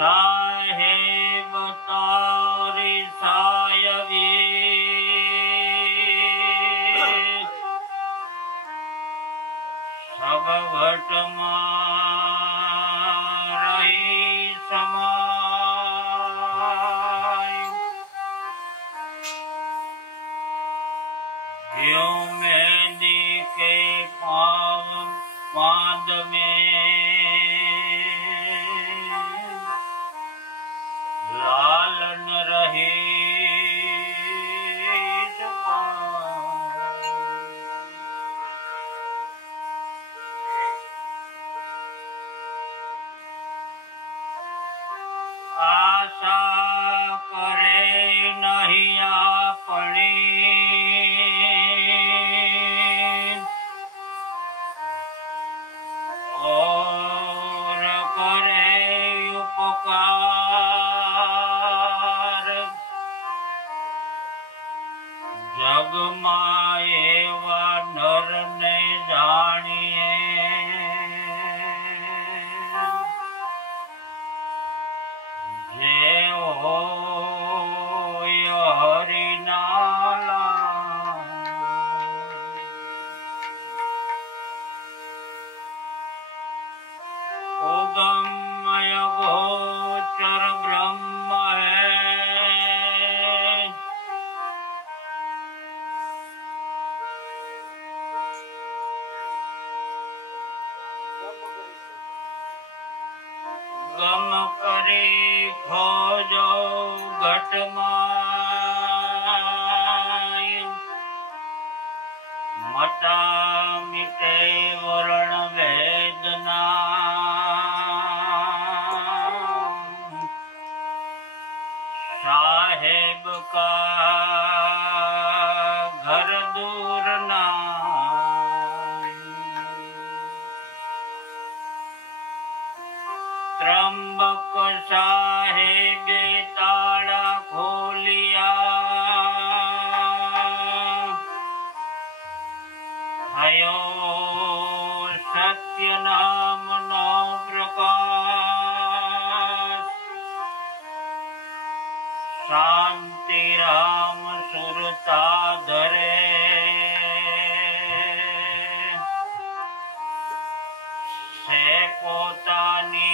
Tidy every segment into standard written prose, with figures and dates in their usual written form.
साहेब तारी सायवी सब घट रही समाय ज्यों मेहंदी के पाद में लालन रहे आशा करे नहीं अपनी और करे उपकार जग माए व नर ने जानिए जे हो हरि नाला उगमय गोचर ब्रह्म है गम करे खोजो घट माय मटा मिटे वर्ण वेदना साहेब का घर दूर ना त्र्यंबक साहेब ताड़ा खोलिया हयो सत्य नाम नो प्रकाश शांति राम सुरता धरे से पोतानी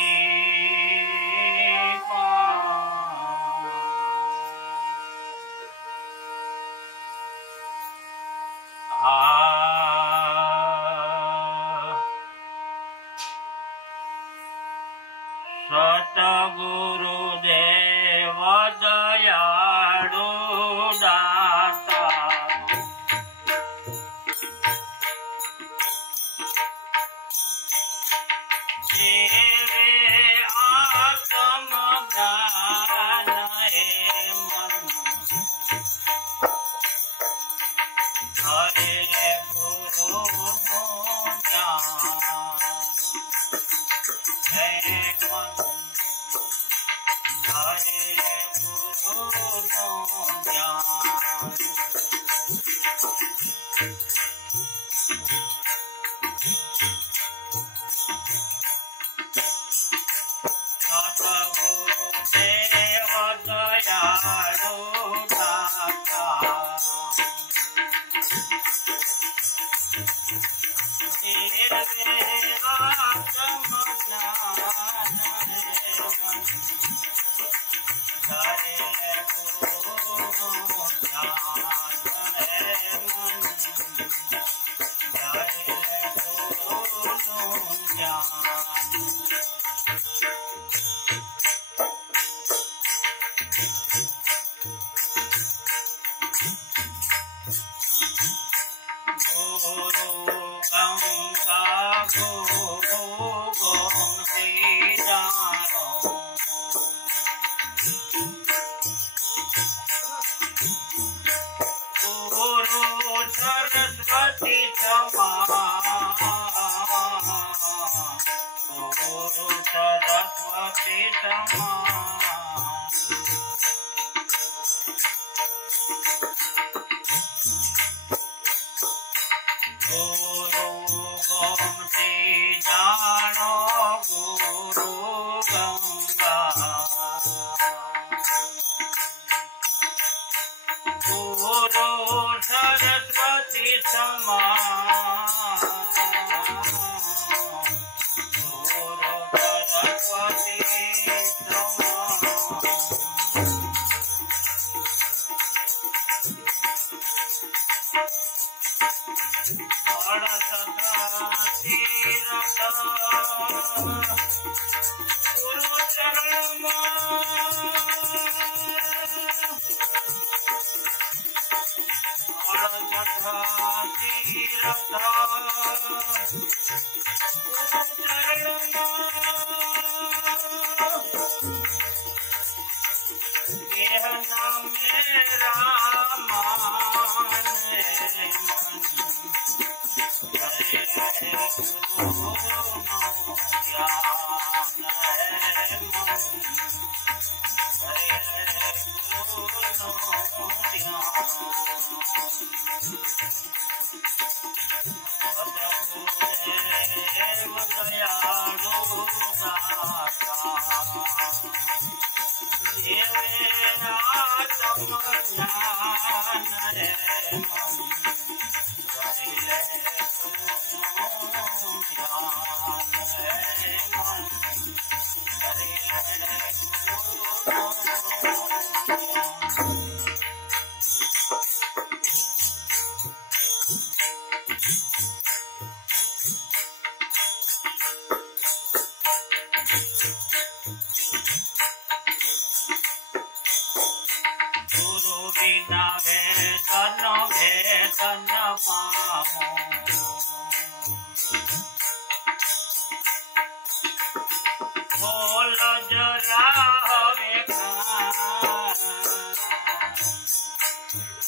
सतगुरु देव दयाळु दाता तेरे आत्म ज्ञान है मन हरे गुरु नो ज्ञान है मन हरे गुरु नो ज्ञान सतगुरु देव दयाळु दाता तेरे आत्म ज्ञान है मन हरे गुरु ज्ञान है मन हरे गुरु ज्ञान गुरु गंगा गुरु गोमती जानो गुरु सरस्वती समान गुरु सरस्वती समान गुरु गोमती जानो गुरु गंगा गुरु चरण जथा तीरथ गुरु चरण नाम मेरा मान हरे गुरु ज्ञान है मन हरे गुरु ध्यान प्रभुदेव दयालु दाता देवे आत्म ज्ञान है मन हरे गुरु ध्यान है मन हरे गुरु बिना वेदन भेदन पामो बोल जरा हवे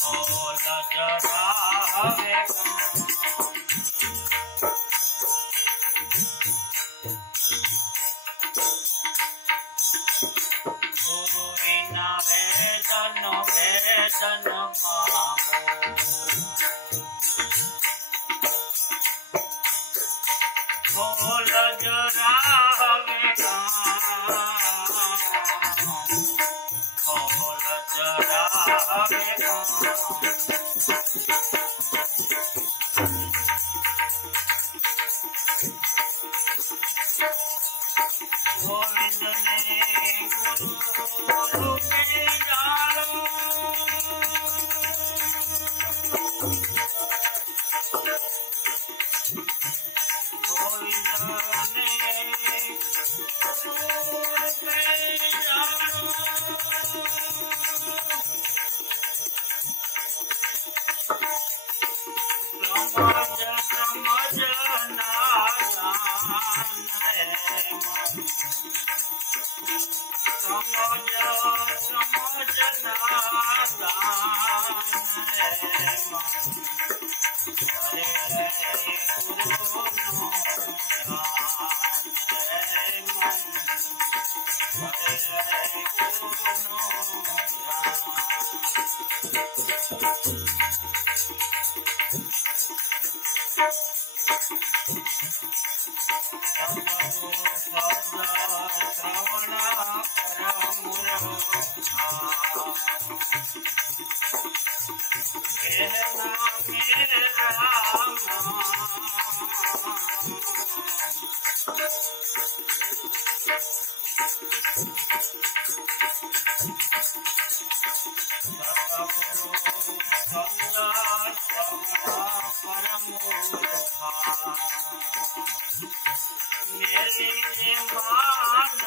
बोल जरा हवे गुरु बिना वेदन भेदन पामो बोल जरा हवे बोल जरा हवे गोविंद ने गुरु के जानो गोविंद ने गुरु के जानो समझ नादान है मन समझ नादान है मन हरे गुरु ज्ञान है मन हरे गुरु श्रवण कहना मेरा मेरी मान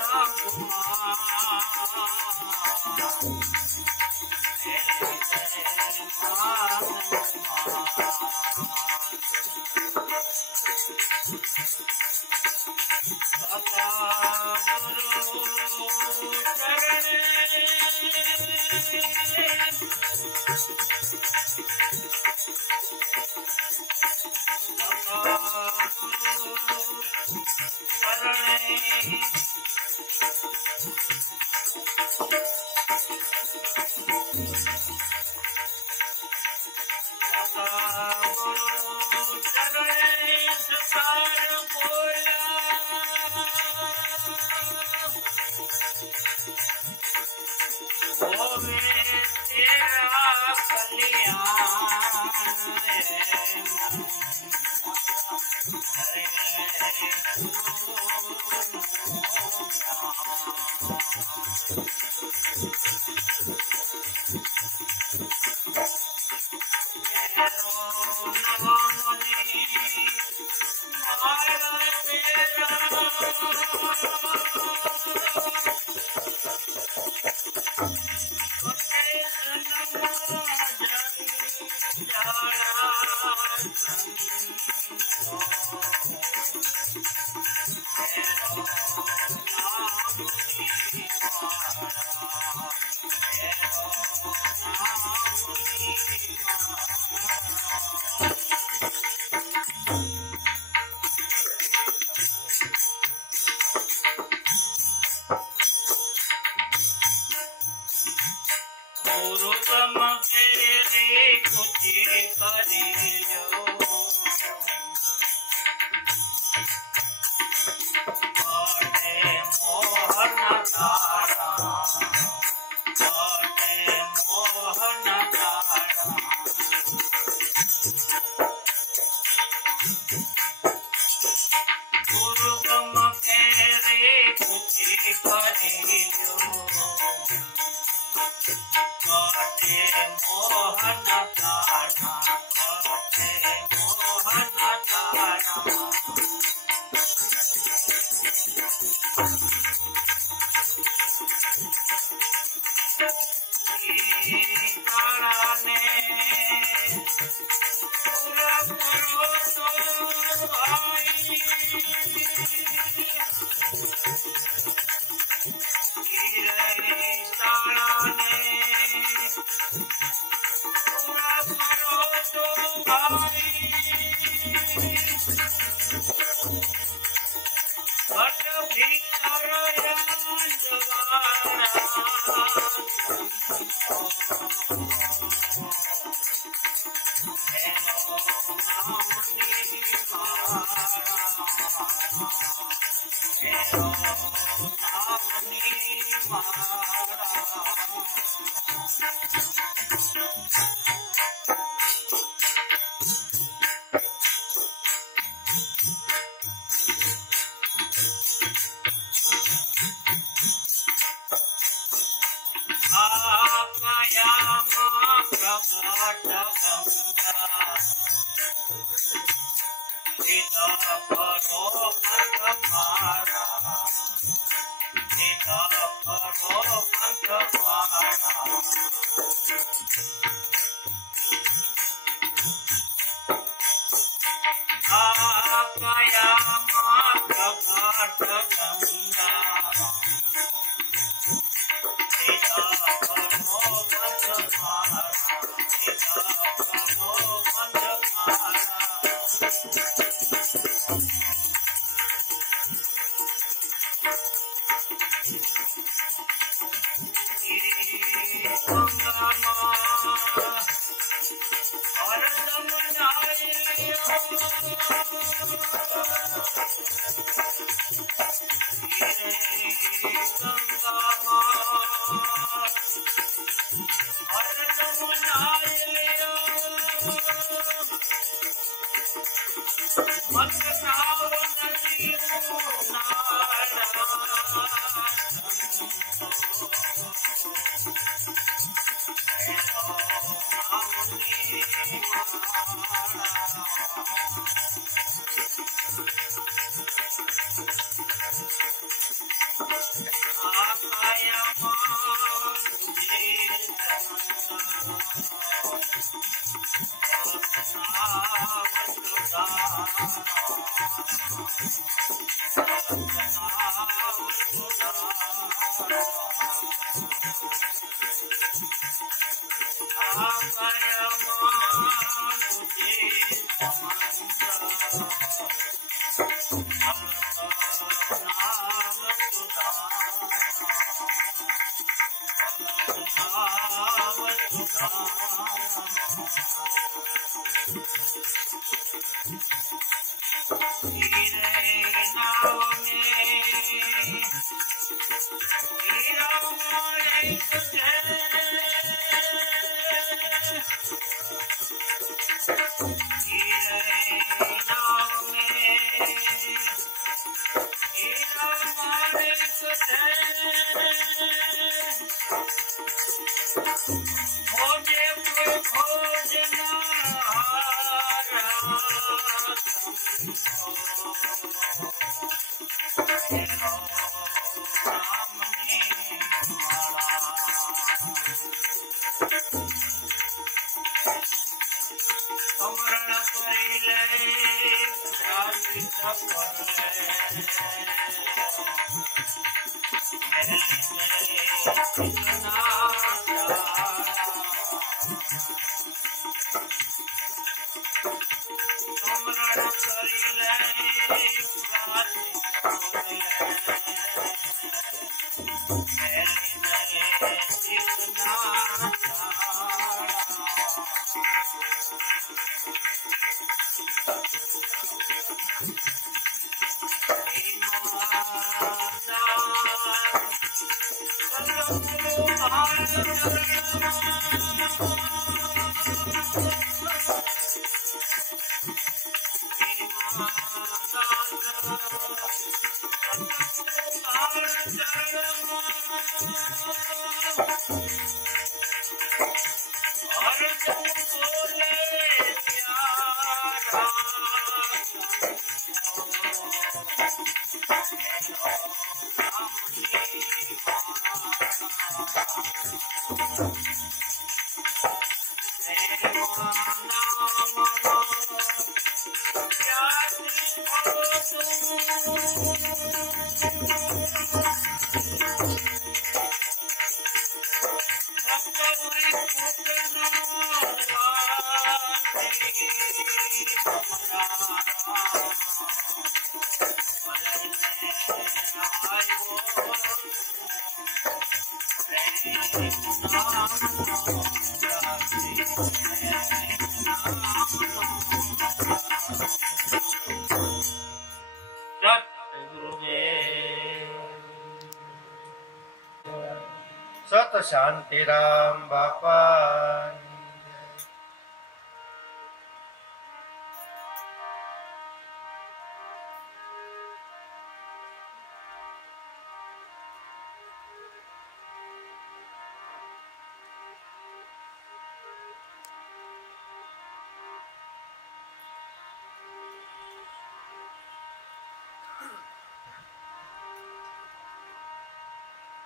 સત શાંતિરામ બાપા.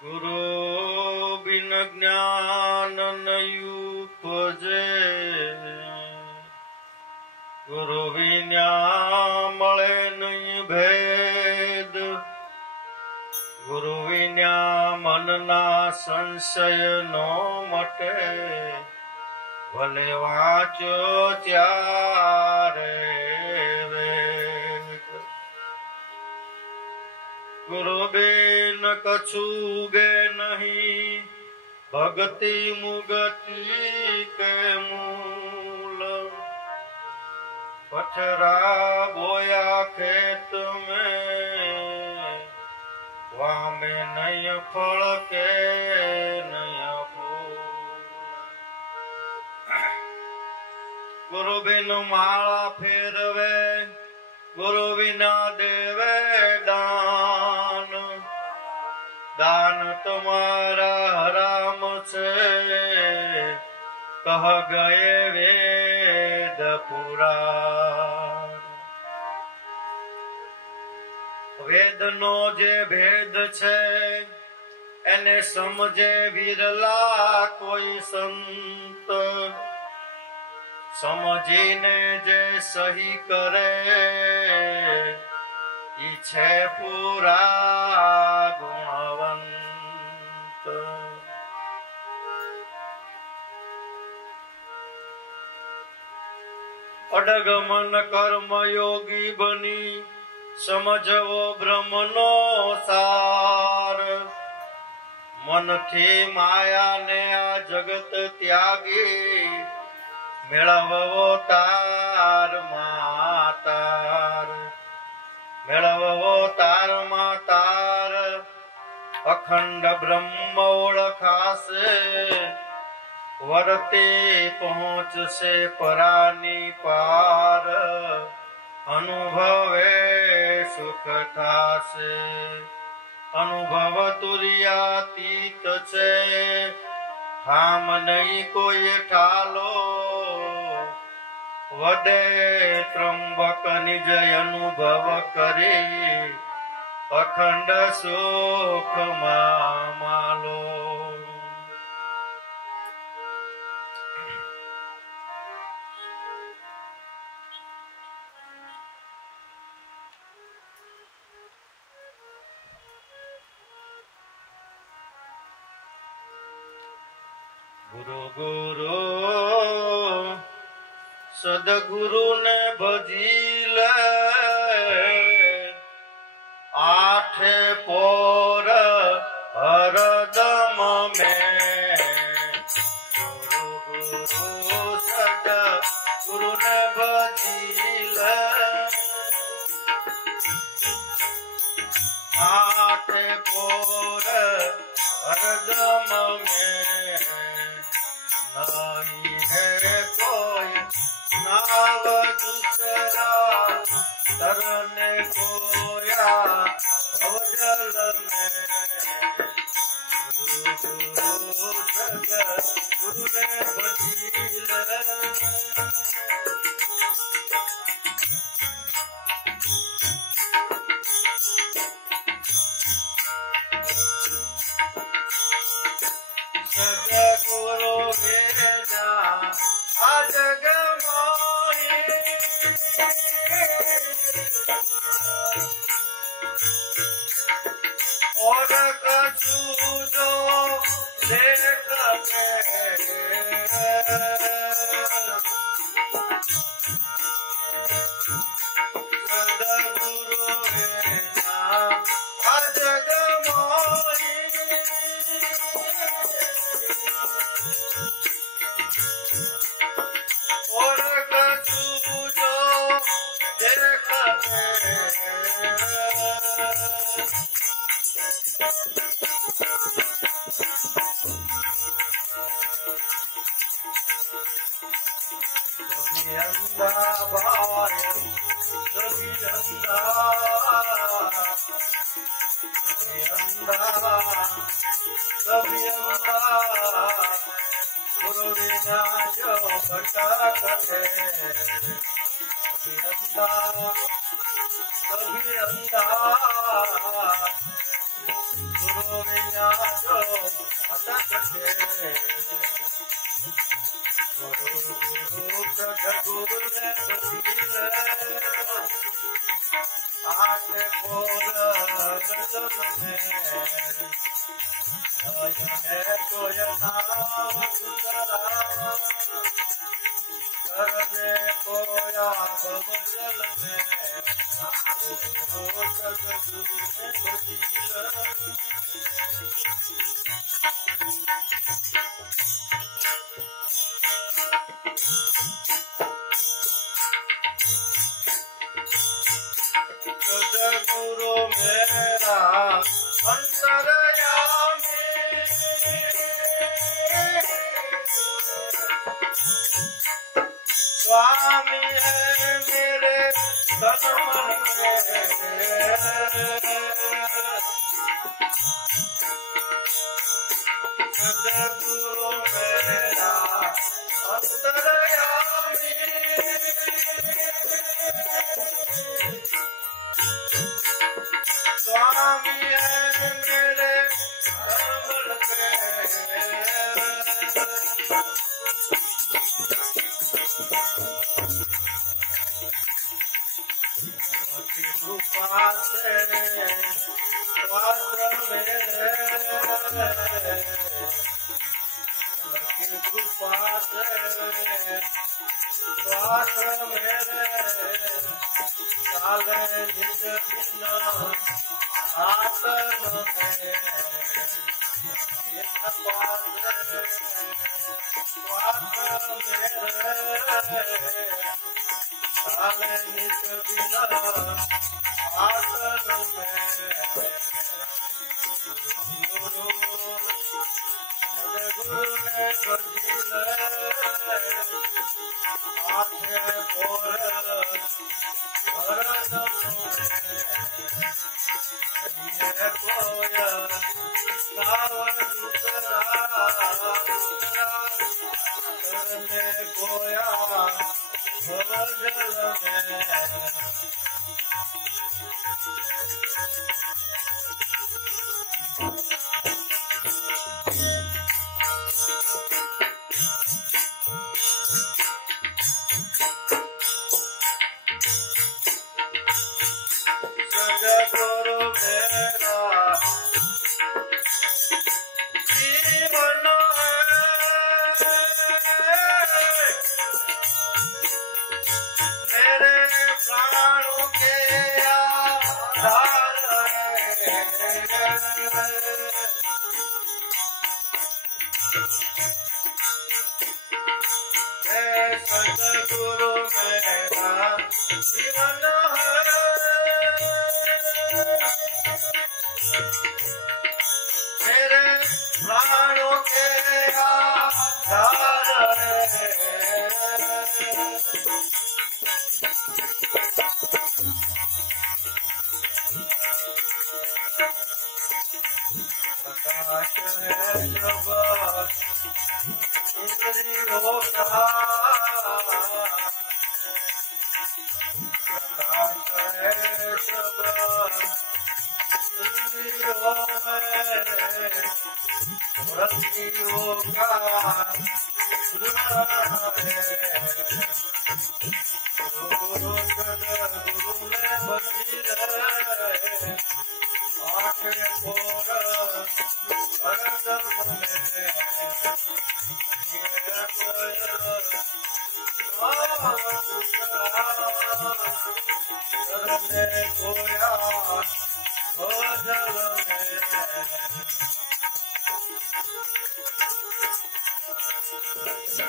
ગુરુ બિન જ્ઞાન નયું ઉપજે, ગુરુ વિના મળે નહીં ભેદ, ગુરુ વિના મનના સંશય નો મટે, ભલે વાંચો ત્યારે વેદ. ગુરુ બિન કછું ગે નહીં, ભક્તિ મુગતિ કે મૂલ, પથરા બોયા ખેત મેં, વામે નહીં ફળ કે નહીં ફૂલ. ગુરુ બિન માળા ફેરવે, ગુરુ વિના દેવે દાન, દાન તમારા હરામ છે, કહ ગયે વેદ પુરાણ. વેદનો જે ભેદ છે એને સમજે વિરલા કોઈ સંત, સમજીને જે સહી કરે ઈ છે પૂરા ગુણવંત. અડગ મન કર્મ યોગી બની, સમજવો બ્રહ્મનો સાર, મનથી માયાને આ જગત ત્યાગી, મેળવવો તાર માતાર, મેળવવો તાર માતાર. અખંડ બ્રહ્મ ઓળખાશે, વરતી પહોંચશે પરાની પાર, અનુભવે સુખ થાશે. અનુભવ તુર્યાતીત છે, ઠામ નહીં કોઈ ઠાલો, વદે ત્રંબક નિજ અનુભવ કરી, અખંડ સુખમાં માલો. गुरु गुरु सदगुरु ने भजील आठ पोर हरदम में गुरु गुरु सदगुरु ने भजील आठ पोर हरदम में नहीं है कोई नाव दूसरा तरने कोया भवजल में गुरु गुरु सदगुरु ने भजील सदगुरु मेरा अजग मोहि और कछु जो देखते सदगुरु मेरा अजग मोहि और कछु जो देखते कभी अंधा भाई कभी अंधा कभी अंधा कभी अंधा गुरु बिना जो भटकते कभी अंधा कभी अंधा गुरु बिना जो भटकते गुरु गुरु सदगुरु ने भजील आठ पोर हरदम में है कोई नाव दूसरा करने कोया भवजल में गुरु सदगुरु ने भजील सदगुरु मेरा अंतरयामी स्वामी है मेरे तन मन में सदगुरु मेरा अंतरयामी स्वामी है मेरे कमल पे कृपा से श्वास मेरे कृपा से श्वास मेरे काले निज बिना आतन में श्वास मेरे काले निज बिना आतन में गुरु गुरु ने भजील आठ पोर हरदम में कोया नाव दूसरा करने कोया भवजल में सदगुरु मेरा जीवन है प्रकाश है जब इंद्रियों का, प्रकाश है सब इंद्रियों में, वृत्तियों का गुरु सदगुरु में बसी रहे, आंखें खोल हरदम में करने कोया भोजल में,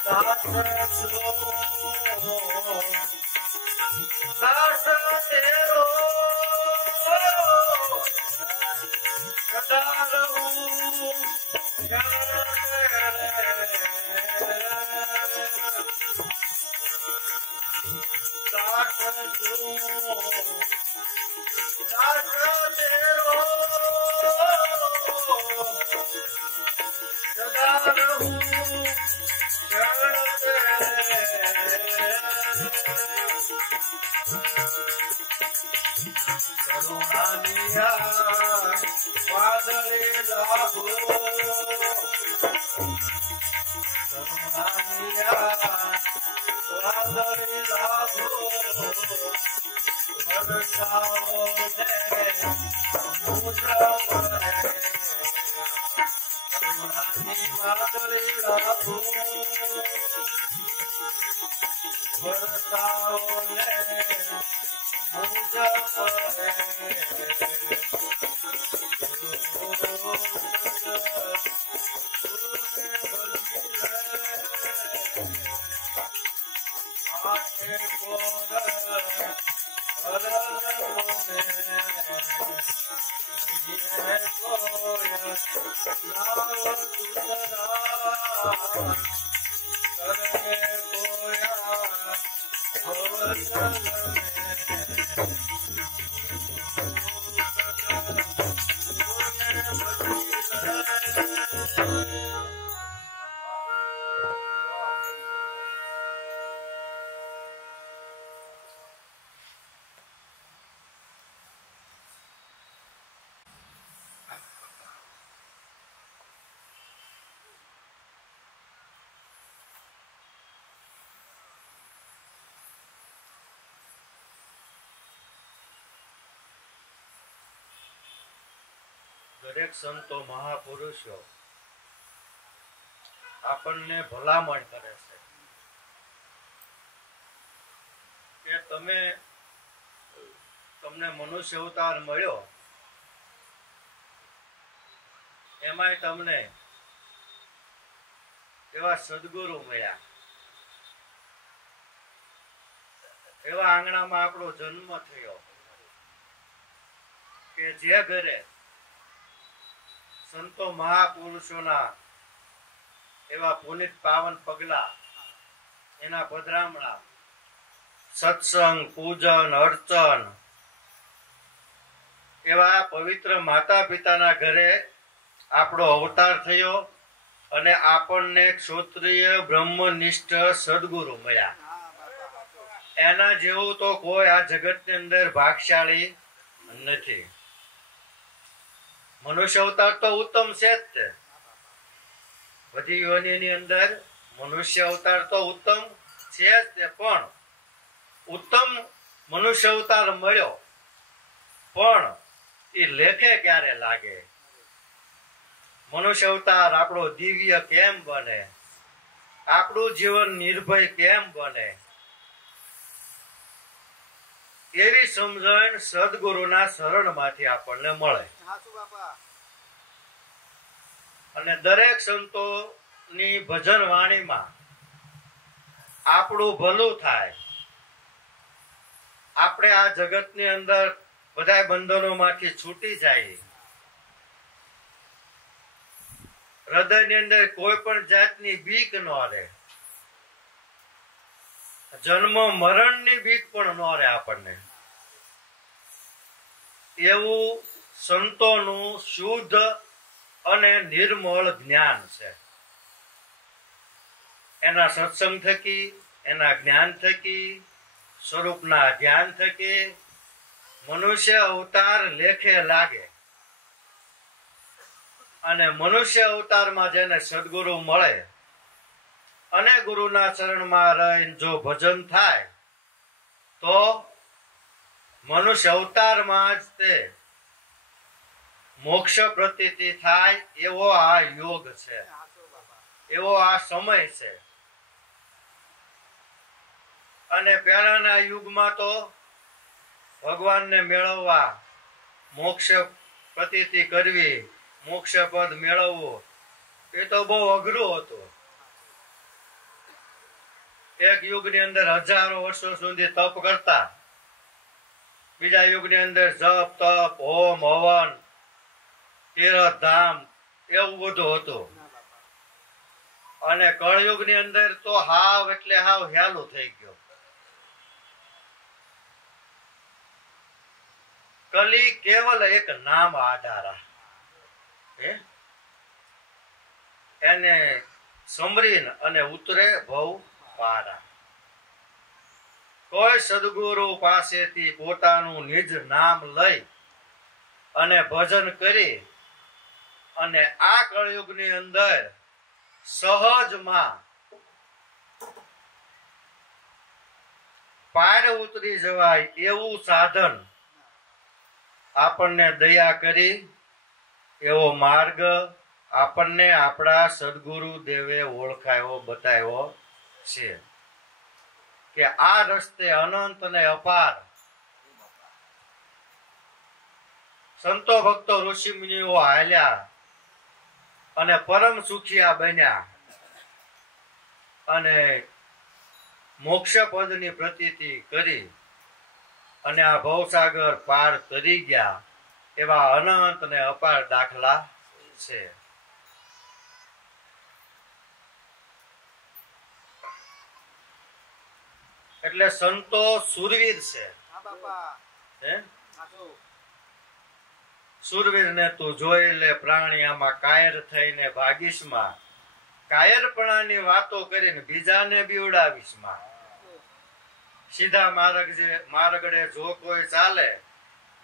दास तेरो सदा रहूं दास तेरो सदा रहूं करुणानिया वादळे लाभो, करुणानिया वादळे लाभो, वर्षाओ ने मुझे करुणानी वादळे लाभो, वर्षाओ ने मुझे आंखें खोल हरदम में कोया नाव दूसरा करने कोया भोजल में, દરેક સંતો મહાપુરુષો આપણને ભલામણ કરે છે કે તમને મનુષ્ય અવતાર મળ્યો, એમાંય તમને એવા સદગુરુ મળ્યા, એવા આંગણામાં આપણો જન્મ થયો કે જે ઘરે સંતો મહાપુરુષોના એવા પુનિત પાવન પગલા, એના પધરામણા, સત્સંગ, પૂજન, અર્ચન, એવા પવિત્ર માતા પિતાના ઘરે આપણો અવતાર થયો અને આપણને ક્ષોત્રિય બ્રહ્મનિષ્ઠ સદગુરુ મળ્યા. એના જેવું તો કોઈ આ જગતની અંદર ભાગશાળી નથી. મનુષ્ય અવતાર તો ઉત્તમ છે જ તે. બધી યોનિની અંદર મનુષ્ય અવતાર તો ઉત્તમ છે જ તે, પણ ઉત્તમ મનુષ્ય અવતાર મળ્યો પણ એ લેખે ક્યારે લાગે? મનુષ્ય અવતાર આપણો દિવ્ય કેમ બને? આપણું જીવન નિર્ભય કેમ બને? એવી સમજણ સદગુરુના શરણમાંથી આપણને મળે. અને દરેક સંતોની ભજન વાણીમાં આપણું ભલું થાય, આપણે આ જગતની અંદર બધા બંધનોમાંથી છૂટી જાય, હૃદયની અંદર કોઈ પણ જાતની બીક ન રહે, જન્મ મરણની બીક પણ ન રહે આપણને. એવું સંતોનું શુદ્ધ અને નિર્મળ જ્ઞાન છે. એના સત્સંગ થકી, એના જ્ઞાન થકી, સ્વરૂપના ધ્યાન થકી મનુષ્ય અવતાર લેખે લાગે. અને મનુષ્ય અવતારમાં જેને સદગુરુ મળે અને ગુરુના ચરણમાં રહીને જો ભજન થાય તો મનુષ્ય અવતારમાં જ તે મોક્ષ પ્રતીતિ થાય એવો આ યોગ છે, એવો આ સમય છે. અને પહેલાના યુગમાં તો ભગવાનને મેળવવા, મોક્ષ પ્રતીતિ કરવી, મોક્ષ પદ મેળવવું એ તો બહુ અઘરું હતું. એક યુગની અંદર હજારો વર્ષો સુધી તપ કરતા, બીજા યુગની અંદર જપ તપ હોમ હવન તીર્થ ધામ એવું બધું હતું. અને કળયુગની અંદર તો હાવ એટલે હાવ હેલું થઈ ગયું. કલી કેવલ એક નામ આધારા, એને સમરીન અને ઉતરે ભવ પારા. કોઈ સદગુરુ પાસેથી પોતાનું નિજ નામ લઈ અને ભજન કરી અને આ કળયુગની અંદર સહજમાં પાર ઉતરી જવાય એવું સાધન આપણને દયા કરી, એવો માર્ગ આપણને આપણા સદગુરુ દેવે ઓળખાયો, બતાવ્યો છે કે આ રસ્તે અનંત ને અપાર સંતો ભક્તો ઋષિ મુનિઓ હાલ્યા અને પરમ સુખિયા બન્યા અને મોક્ષ પદની પ્રતીતિ કરી અને આ ભવસાગર પાર કરી ગયા એવા અનંત ને અપાર દાખલા છે. એટલે સંતો સુરવીર છે. સુરવીર ને તું જોઈ લે પ્રાણી આમાં કાયર થઈને ભાગીશમાં, કાયરપણાની વાતો કરીને બીજાને બીવડાવીશમાં. સીધા માર્ગડે જો કોઈ ચાલે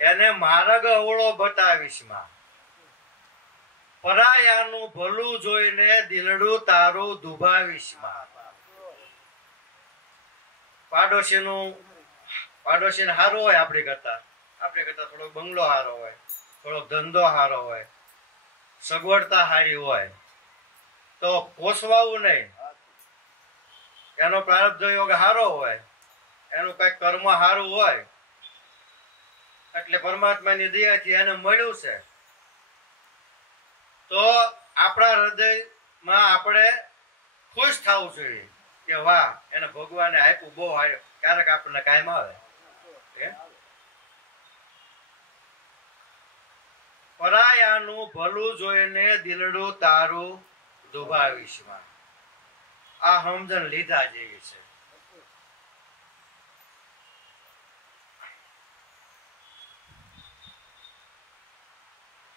એને માર્ગ અવળો બતાવીશમાં. પરાયાનું ભલું જોઈને દિલડું તારું દુભાવીશમાં. પાડોશીને હારો હોય આપણી કરતા થોડો બંગલો હારો હોય, થોડો ધંધો હારો હોય, સગવડતા હારી હોય તો પોસવાવું નહીં. એનો પ્રારબ્ધ યોગ હારો હોય, એનું કઈ કર્મ હારું હોય એટલે પરમાત્માની દયાથી એને મળ્યું છે તો આપણા હૃદયમાં આપણે ખુશ થવું જોઈએ કે વાહ, એને ભગવાને આપ્યું બહુ હાર્યો. ક્યારેક આપણને કાયમ આવે. પરાયાનું ભલું જોઈને દિલડું તારું દુભાવીશમાં. આ સમજણ લીધા જેવી છે.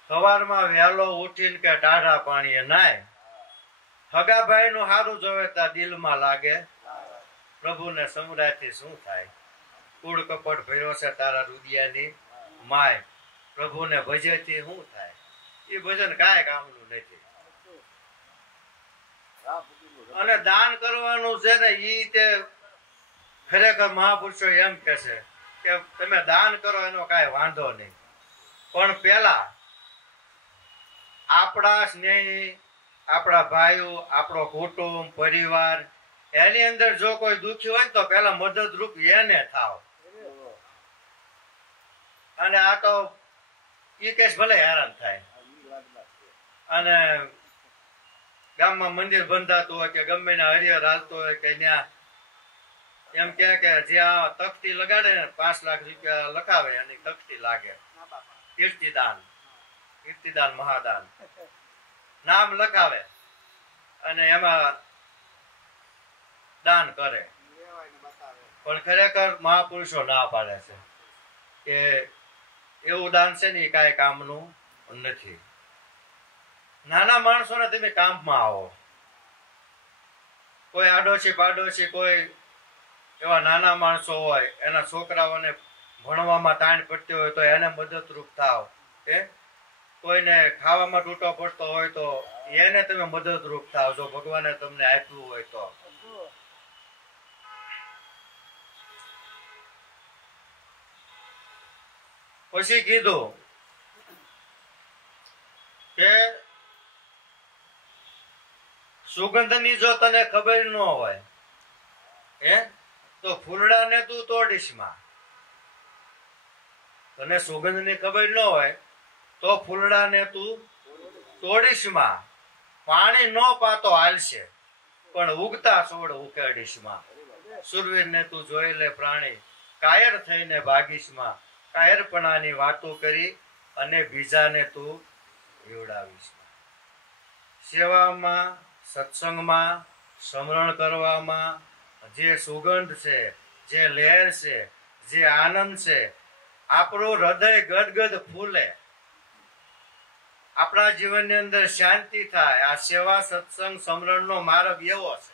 સવારમાં વહેલો ઉઠીને કે ટાઢા પાણીએ નાય, હગાભાઈ નું સારું જોવે તા દિલમાં લાગે, પ્રભુને સમરાથી શું થાય? કૂડ કપટ ભર્યો છે તારા રુદિયાની માય, પ્રભુને ભજેથી શું થાય? એ ભજન કાંઈ કામનું નથી. અને દાન કરવાનું છે ને ઈ તે ખરેખર મહાપુરુષો એમ કે છે કે તમે દાન કરો એનો કાંઈ વાંધો નહીં, પણ પેલા આપણા સ્નેહી, આપણા ભાઈઓ, આપણો કુટુંબ પરિવાર એની અંદર જો કોઈ દુઃખી હોય તો પેલા મદદરૂપ એને થાવ. અને આ તો ઈ કેસ ભલે હેરાન થાય અને ગામમાં મંદિર બંધાતું હોય કે ગમે ને હરિહર હાલતો હોય કે ત્યાં એમ કે જ્યાં તકતી લગાડે ને 5 લાખ રૂપિયા લખાવે એની તકતી લાગે. કીર્તિદાન મહાદાન નામ લખાવે અને એમાં દાન કરે. પણ ખરેખર મહાપુરુષો ના પાડે છે કે એવું દાન છે ને એ કાંઈ કામનું નથી. નાના માણસોને તમે કામમાં આવો. કોઈ આડોશી પાડોશી કોઈ એવા નાના માણસો હોય, એના છોકરાઓને ભણવામાં તાણ પડતી હોય તો એને મદદરૂપ થાવ. કોઈને ખાવામાં તૂટો પડતો હોય તો એને તમે મદદરૂપ થાવ, જો ભગવાને તમને આપ્યું હોય તો. પછી કીધું કે સુગંધની જો તને ખબર ન હોય તો ફૂલડાને તું તોડીશ માં. તને સુગંધની ખબર ન હોય તો ફૂલડાને તું તોડીશ માં. પાણી ન પાતો હાલશે પણ ઉગતા છોડ ઉકેડીશ માં. સુરવીરને તું જોઈ લે પ્રાણી, કાયર થઈને ભાગીશ માં. કાયરપણાની વાતો કરી અને બીજાને તું જીવડાવીશ. સેવામાં, સત્સંગમાં, સ્મરણ કરવામાં જે સુગંધ છે, જે લહેર છે, જે આનંદ છે, આપણું હૃદય ગદગદ ફૂલે, આપણા જીવનની અંદર શાંતિ થાય. આ સેવા, સત્સંગ, સ્મરણનો માર્ગ એવો છે.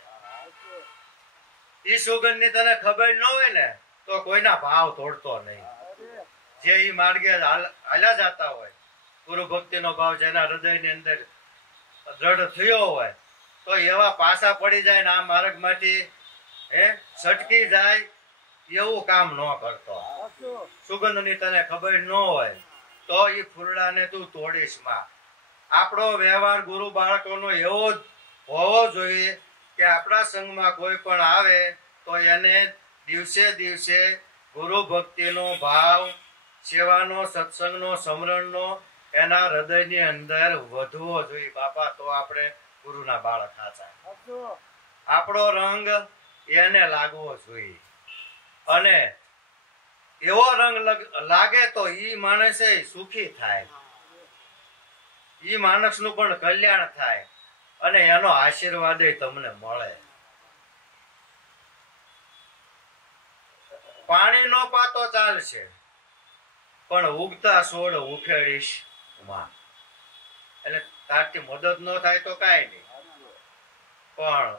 એ સુગંધની તને ખબર ન હોય ને તો કોઈના ભાવ તોડતો નહીં. જે એ માર્ગે હાલ્યા જતા હોય, ગુરુ ભક્તિનો ભાવ જેના હૃદયની અંદર દ્રઢ થયો હોય તો એવા પાસા પડી જાય ને આ માર્ગમાંથી છટકી જાય એવું કામ ન કરતો. સુગંધની તને ખબર ન હોય તો એ ફૂલડાને તું તોડીશ માં. આપણો વ્યવહાર ગુરુ બાળકોનો એવો જ હોવો જોઈએ કે આપણા સંઘમાં કોઈ પણ આવે તો એને દિવસે દિવસે ગુરુ ભક્તિનો ભાવ, સેવાનો, સત્સંગનો, સ્મરણનો એના હૃદયની અંદર વધવો જોઈએ બાપા. તો આપણે ગુરુના બાળક સાચા. આપણો રંગ એને લાગવો જોઈએ અને એવો રંગ લાગે તો ઈ માણસે સુખી થાય, ઈ માણસનું પણ કલ્યાણ થાય અને એનો આશીર્વાદ તમને મળે. પાણી નો પાતો ચાલશે પણ ઉગતા છોડ ઉખેડીશ માં. એટલે તારથી મદદ ન થાય તો કાંઈ નહીં, પણ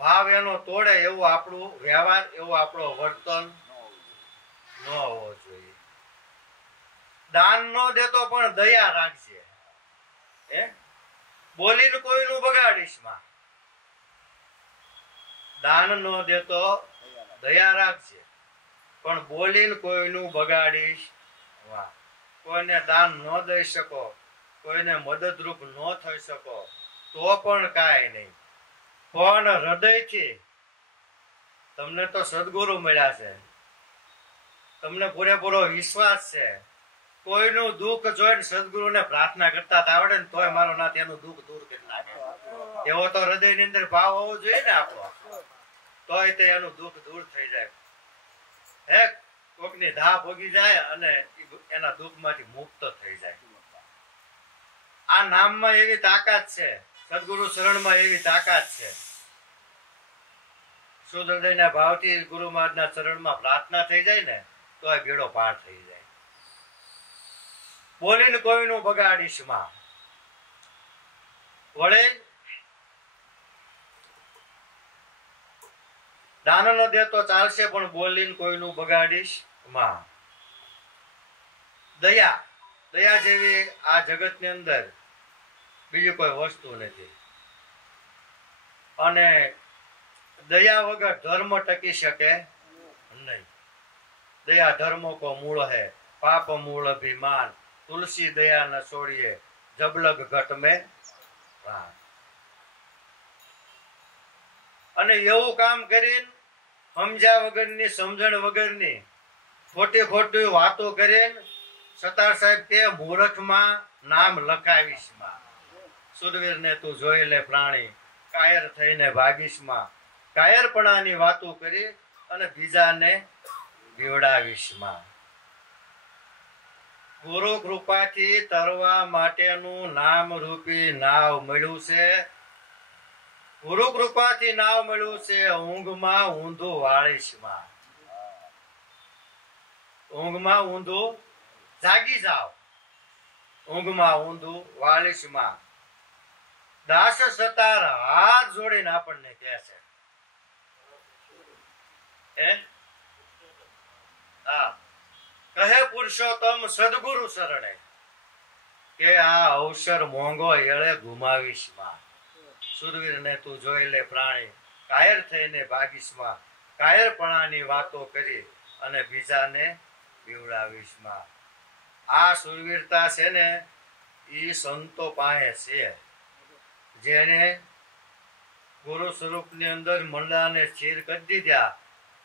ભાવ એનો તોડે એવું આપણું વ્યવહાર, એવું આપણો વર્તન ન હોવો જોઈએ. દાન ન દેતો પણ દયા રાખજે. બોલીને કોઈનું બગાડીશ માં. દાન ન દેતો દયા રાખજે પણ બોલીને કોઈનું બગાડીશ માં. કોઈને દાન ન દઈ શકો, કોઈને મદદરૂપ ન થઈ શકો તો પણ કાંઈ નહીં, પણ હૃદયથી તમને તો સદગુરુ મળ્યા છે, તમને પૂરેપૂરો વિશ્વાસ છે. કોઈનું દુઃખ જોઈને સદગુરુને પ્રાર્થના કરતા આવડે ને તોય મારો નાથ એનું દુઃખ દૂર કરી નાખે. એવો તો હૃદયની અંદર ભાવ હોવો જોઈએ ને આપણો, તોય તે એનું દુઃખ દૂર થઈ જાય. કોકની ધા ભોગી જાય અને એના દુઃખમાંથી મુક્ત થઈ જાય. આ નામમાં એવી તાકાત છે, સદગુરુ શરણમાં એવી તાકાત છે. શુદ્ધ હૃદયના ભાવથી ગુરુ મહારાજના ચરણમાં પ્રાર્થના થઈ જાય ને તો આ બેડો પાર થઈ જાય. બોલીને કોઈનું બગાડીશ માં. વળે દાન ન દેતો ચાલશે પણ બોલીને કોઈનું બગાડીશ માં. દયા, દયા જેવી આ જગતની અંદર બીજી કોઈ વસ્તુ નથી અને દયા વગર ધર્મ ટકી શકે નહીં. દયા ધર્મો કો મૂળ હે, પાપ મૂળ અભિમાન. તુલસી દયા ન છોડીએ, જબલગ ઘટ મેં પ્રાણ. અને એવું કામ કરીને સમજ્યા વગરની, સમજણ વગરની ખોટી ખોટી વાતો કરીને સતાર સાહેબ કે મૂર્ખમાં નામ લખાવીશ માં. સુરવીરને તું જોઈ લે પ્રાણી, કાયર થઈને ભાગીશ માં. કાયરપણાની વાતો કરી અને બીજાને બીવડાવીશ માં. ગુરુ કૃપાથી તરવા માટેનું નામ રૂપી નાવ મળ્યું છે. ગુરુ કૃપાથી નાવ મળ્યું છે, ઊંઘમાં ઊંધું વાળીશ માં. ઊંઘમાં ઊંધું જાગી જાઓ, ઊંઘમાં ઊંધું વાલિશમાં. દાસ સતાર હાથ જોડીને આપણને કહે છે, કહે પુરુષોત્તમ સદગુરુ શરણે કે આ અવસર મોંઘો એળે ગુમાવીશમાં. સુરવીરને તું જોઈ લે પ્રાણી, કાયર થઈને ભાગીશમાં. કાયરપણાની વાતો કરી અને બીજાને પીવડાવીશમાં. આ સુરવીરતા છે ને ઈ સંતો પાસે છે, જેને ગુરુ સ્વરૂપની અંદર મંડાને સ્થિર કરી દીધા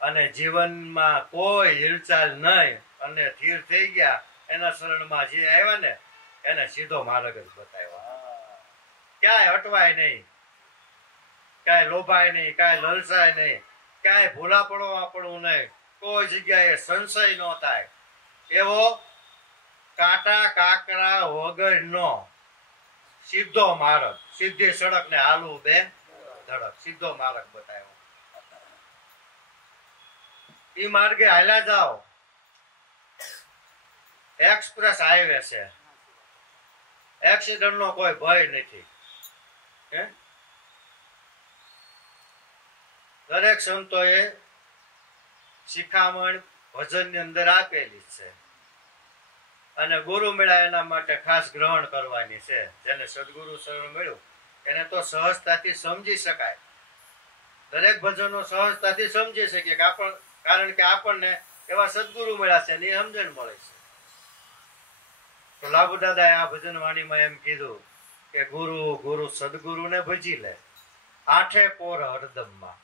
અને જીવનમાં કોઈ હિલચાલ નહીં અને સ્થિર થઈ ગયા. એના શરણમાં જે આવ્યા ને એને સીધો માર્ગ જ બતાવ્યો. ક્યાંય અટવાય નહીં, ક્યાંય લોભાય નહીં, ક્યાંય લલચાય નહીં, ક્યાંય ભૂલા પડવા પડવું નહીં, કોઈ જગ્યાએ સંશય ન થાય એવો કાંટા કાકરા વગરનો સીધો માર્ગ, સીધી સડક ને હાલવું બે ધડક, સીધો માર્ગ બતાવ્યો. ઈ માર્ગે હાલ્યા જાઓ. એક્સપ્રેસ હાઈવે છે, એક્સિડન્ટ નો કોઈ ભય નથી. દરેક સંતોએ શિખામણ ભજન ની અંદર આપેલી છે અને ગુરુ મેળા એના માટે ખાસ ગ્રહણ કરવાની છે. જેને સદગુરુ શરણ મળ્યું એને તો સહજતાથી સમજી શકાય. દરેક ભજનો સહજતાથી સમજી શકીએ કારણ કે આપણને એવા સદગુરુ મળ્યા છે એની સમજણ મળે છે. તો લાભુ દાદાએ આ ભજન વાણીમાં એમ કીધું કે ગુરુ ગુરુ સદગુરુને ભજી લે, આઠે પોર હરદમમાં.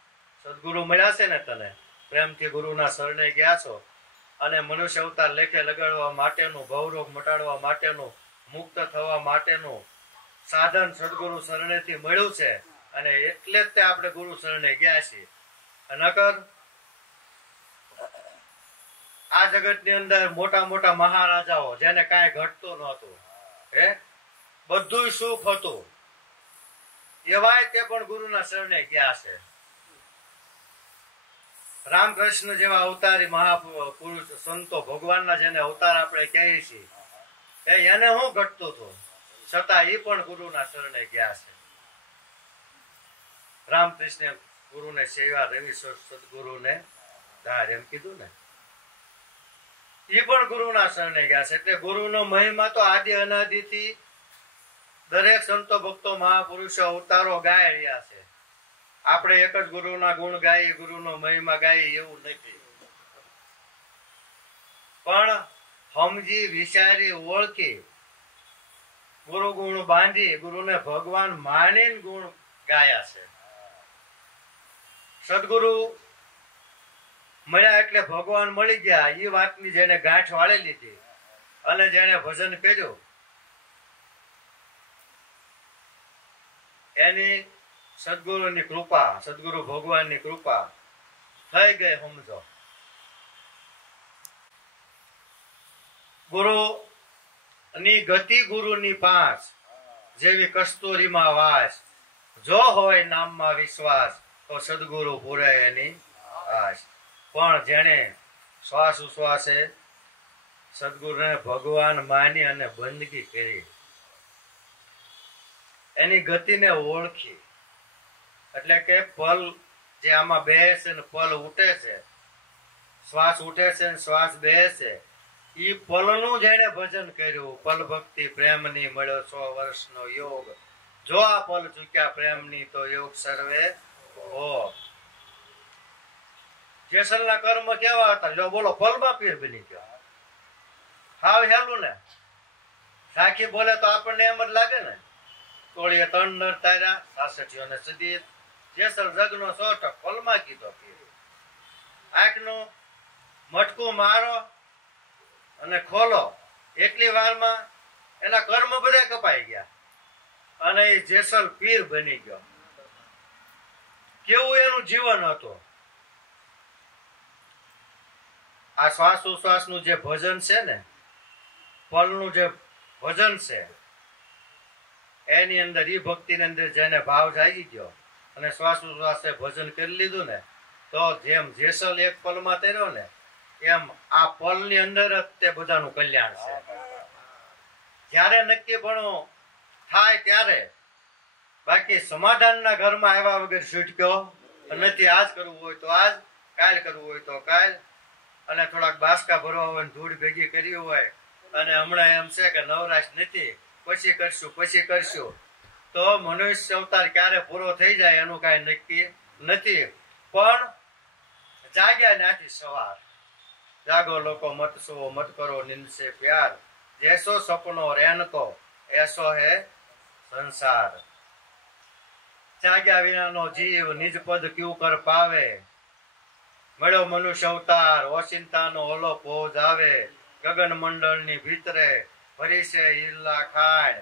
સદગુરુ મળ્યા છે ને તને, પ્રેમથી ગુરુના શરણે ગયા છો અને મનુષ્ય અવતાર લેખે લગાડવા માટેનું, ભવરોગ મટાડવા માટેનું, મુક્ત થવા માટેનું સાધન સદગુરુ શરણેથી મળ્યું છે અને એટલે જ તે આપણે ગુરુ શરણે ગયા છીએ. નકર આ જગત ની અંદર મોટા મોટા મહારાજાઓ જેને કાંઈ ઘટતું નહોતું, બધું સુખ હતું, એવાય તે પણ ગુરુના શરણે ગયા છે. રામકૃષ્ણ જેવા અવતારી મહાપુરુષ સંતો ભગવાનના જેને અવતાર આપણે કહીએ છીએ, એને હું ઘટતું હતું છતાં એ પણ ગુરુના શરણે ગયા છે. રામકૃષ્ણ ગુરુને સેવા રવિ સદગુરુને ધાર એમ કીધું ને, એ પણ ગુરુના શરણે ગયા છે. એટલે ગુરુનો મહિમા તો આદિ અનાદિથી દરેક સંતો ભક્તો મહાપુરુષો અવતારો ગાય રહ્યા છે. આપણે એક જ ગુરુના ગુણ ગાઈએ, ગુરુનો મહિમા ગાઈએ એવું નથી. પણ સમજી વિચારી ઓળખી ગુરુ ગુણ બાંધી ગુરુને ભગવાન માનીને ગુણ ગાયા છે. સદગુરુ મળ્યા એટલે ભગવાન મળી ગયા એ વાતની જેને ગાંઠ વાળી લીધી અને જેને ભજન કર્યું એની સદગુરુની કૃપા, સદગુરુ ભગવાનની કૃપા થઈ ગઈ. સમજો ગુરુ ની ગતિ ગુરુની પાંચ, જેવી કસ્તુરીમાં વાસ. જો હોય નામમાં વિશ્વાસ તો સદગુરુ પૂરે એની આશ. પણ જેને શ્વાસ ઉશ્વાસે સદગુરુને ભગવાન માની અને બંદગી કરી, એની ગતિને ઓળખી, એટલે કે પલ જે આમાં બે છે ને પલ ઉઠે છે, શ્વાસ ઉઠે છે ને શ્વાસ બે છે, ઈ પલનું જેને ભજન કર્યું, પલ ભક્તિ પ્રેમની મળ્યો 100 વર્ષનો યોગ. જો આ પલ ચૂક્યા પ્રેમની તો યોગ સર્વે હો. જેસલના કર્મ કેવા હતા લો બોલો, પલમાં પીર બની ગયો. હાવ હેલું ને, સાખી બોલે તો આપણને એમ જ લાગે ને. તોળીએ 3 નર તાર્યા, 66 ને સદી. જેસલ જગનો 100 પલમાં કીધો પીર. આંખનું મટકું મારો અને ખોલો, એટલી વારમાં એના કર્મ બધા કપાઈ ગયા અને એ જેસલ પીર બની ગયો. કેવું એનું જીવન હતું. આ શ્વાસ ઉશ્વાસ નું જે ભજન છે ને, પલનું જે ભજન છે, એની અંદર ઈ ભક્તિ ની અંદર જેને ભાવ જાગી ગયો અને શ્વાસ ઉશ્વાસે ભજન કરી લીધું ને, તો જેમ જેસલ એક પલમાં તર્યો ને એમ આ પલની અંદર જ તે બધાનું કલ્યાણ છે. જ્યારે નક્કી પણ થાય ત્યારે, બાકી સમાધાનના ઘરમાં આવ્યા વગર છૂટક્યો નથી. આજ કરવું હોય તો આજ, કાલ કરવું હોય તો કાલ, અને થોડાક બાસકા ભરવા હોય, ધૂળ ભેગી કરી હોય, અને હમણાં એમ છે કે નવરાશ નથી, પછી કરશું, તો મનુષ્ય અવતાર ક્યારે પૂરો થઈ જાય એનું કઈ નક્કી નથી. પણ જાગ્યા ત્યાંથી સવાર, જાગો લોકો મત સો મત કરો નિંદસે પ્યાર, જૈસો સપનો રેનકો એસો હે સંસાર. જાગ્યા વિનાનો જીવ નિજ પદ ક્યુ કર પાવે, મળ્યો મનુષ્ય અવતાર ઓચિંતાનો ઓલો પોજ આવે. ગગન મંડળની ભીતરે ભરી છે ઈલા ખાણ,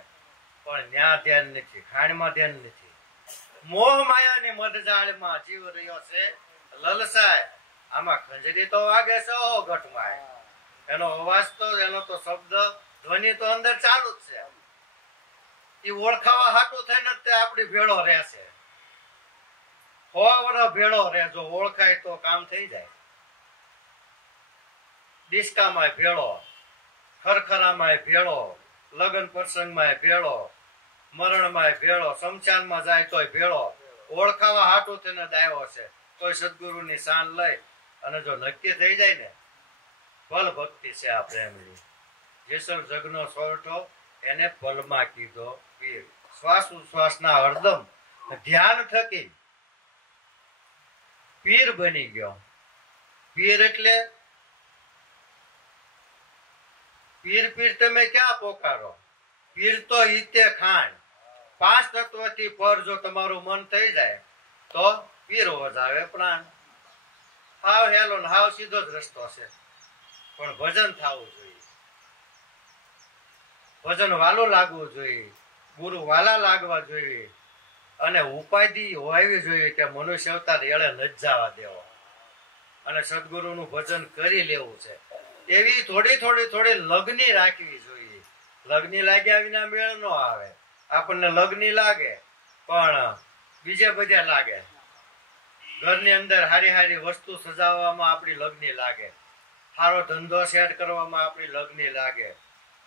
પણ ન્યા ધ્યાન નથી, ખાણમાં ધ્યાન નથી. મોહ માયાની મધજાળમાં જીવ રહ્યો છે લલસાય. આમાં ખંજરી તો વાગે છે ઘટમાં, એનો અવાજ તો, એનો તો શબ્દ ધ્વનિ તો અંદર ચાલુ જ છે. એ ઓળખાવા હાટું થઈને તે આપણી ભેળો રહેશે. 100 વર્ષ ભેળો રહે, જો ઓળખાય તો કામ થઈ જાય. ડિસ્કામાં ભેળો, ખરખરામાં ભેળો, લગ્ન પ્રસંગમાં ભેળો, મરણમાં ભેળો, શમશાનમાં જાય તોય ભેળો. ઓળખાવા હાટું થઈને દાયો છે. કોઈ સદગુરુની શાન લઈ અને જો નક્કી થઈ જાય ને, ફલ ભક્તિ છે આ પ્રેમની. જેસલ જગનો સોરઠો એને ફલમાં કીધો પીર. શ્વાસ ઉશ્વાસના હરદમ ધ્યાન થકી પીર બની ગયો. પીર એટલે પીર તમે ક્યાં પોકારો? પીર તો ઈતે ખાણ. 5 તત્વથી પર જો તમારું મન થઈ જાય તો પીર વધાવે પ્રાણ. હાવ હેલો ને હાવ સીધો જ રસ્તો છે, પણ ભજન થવું જોઈએ, ભજન વાલું લાગવું જોઈએ, ગુરુ વાલા લાગવા જોઈએ, અને ઉપાધિ હોવી જોઈએ કે મનુષ્ય અવતાર એળે ન જવા દેવો, અને સદગુરુનું ભજન કરી લેવું છે. એવી થોડી લગ્ની રાખવી જોઈએ. લગ્ની લાગ્યા વિના મેળ ન આવે. આપણને લગ્ની લાગે પણ બીજે બધે લાગે. ઘરની અંદર હારી વસ્તુ સજાવવામાં આપણી લગ્ની લાગે, સારો ધંધો સેટ કરવામાં આપણી લગ્ની લાગે,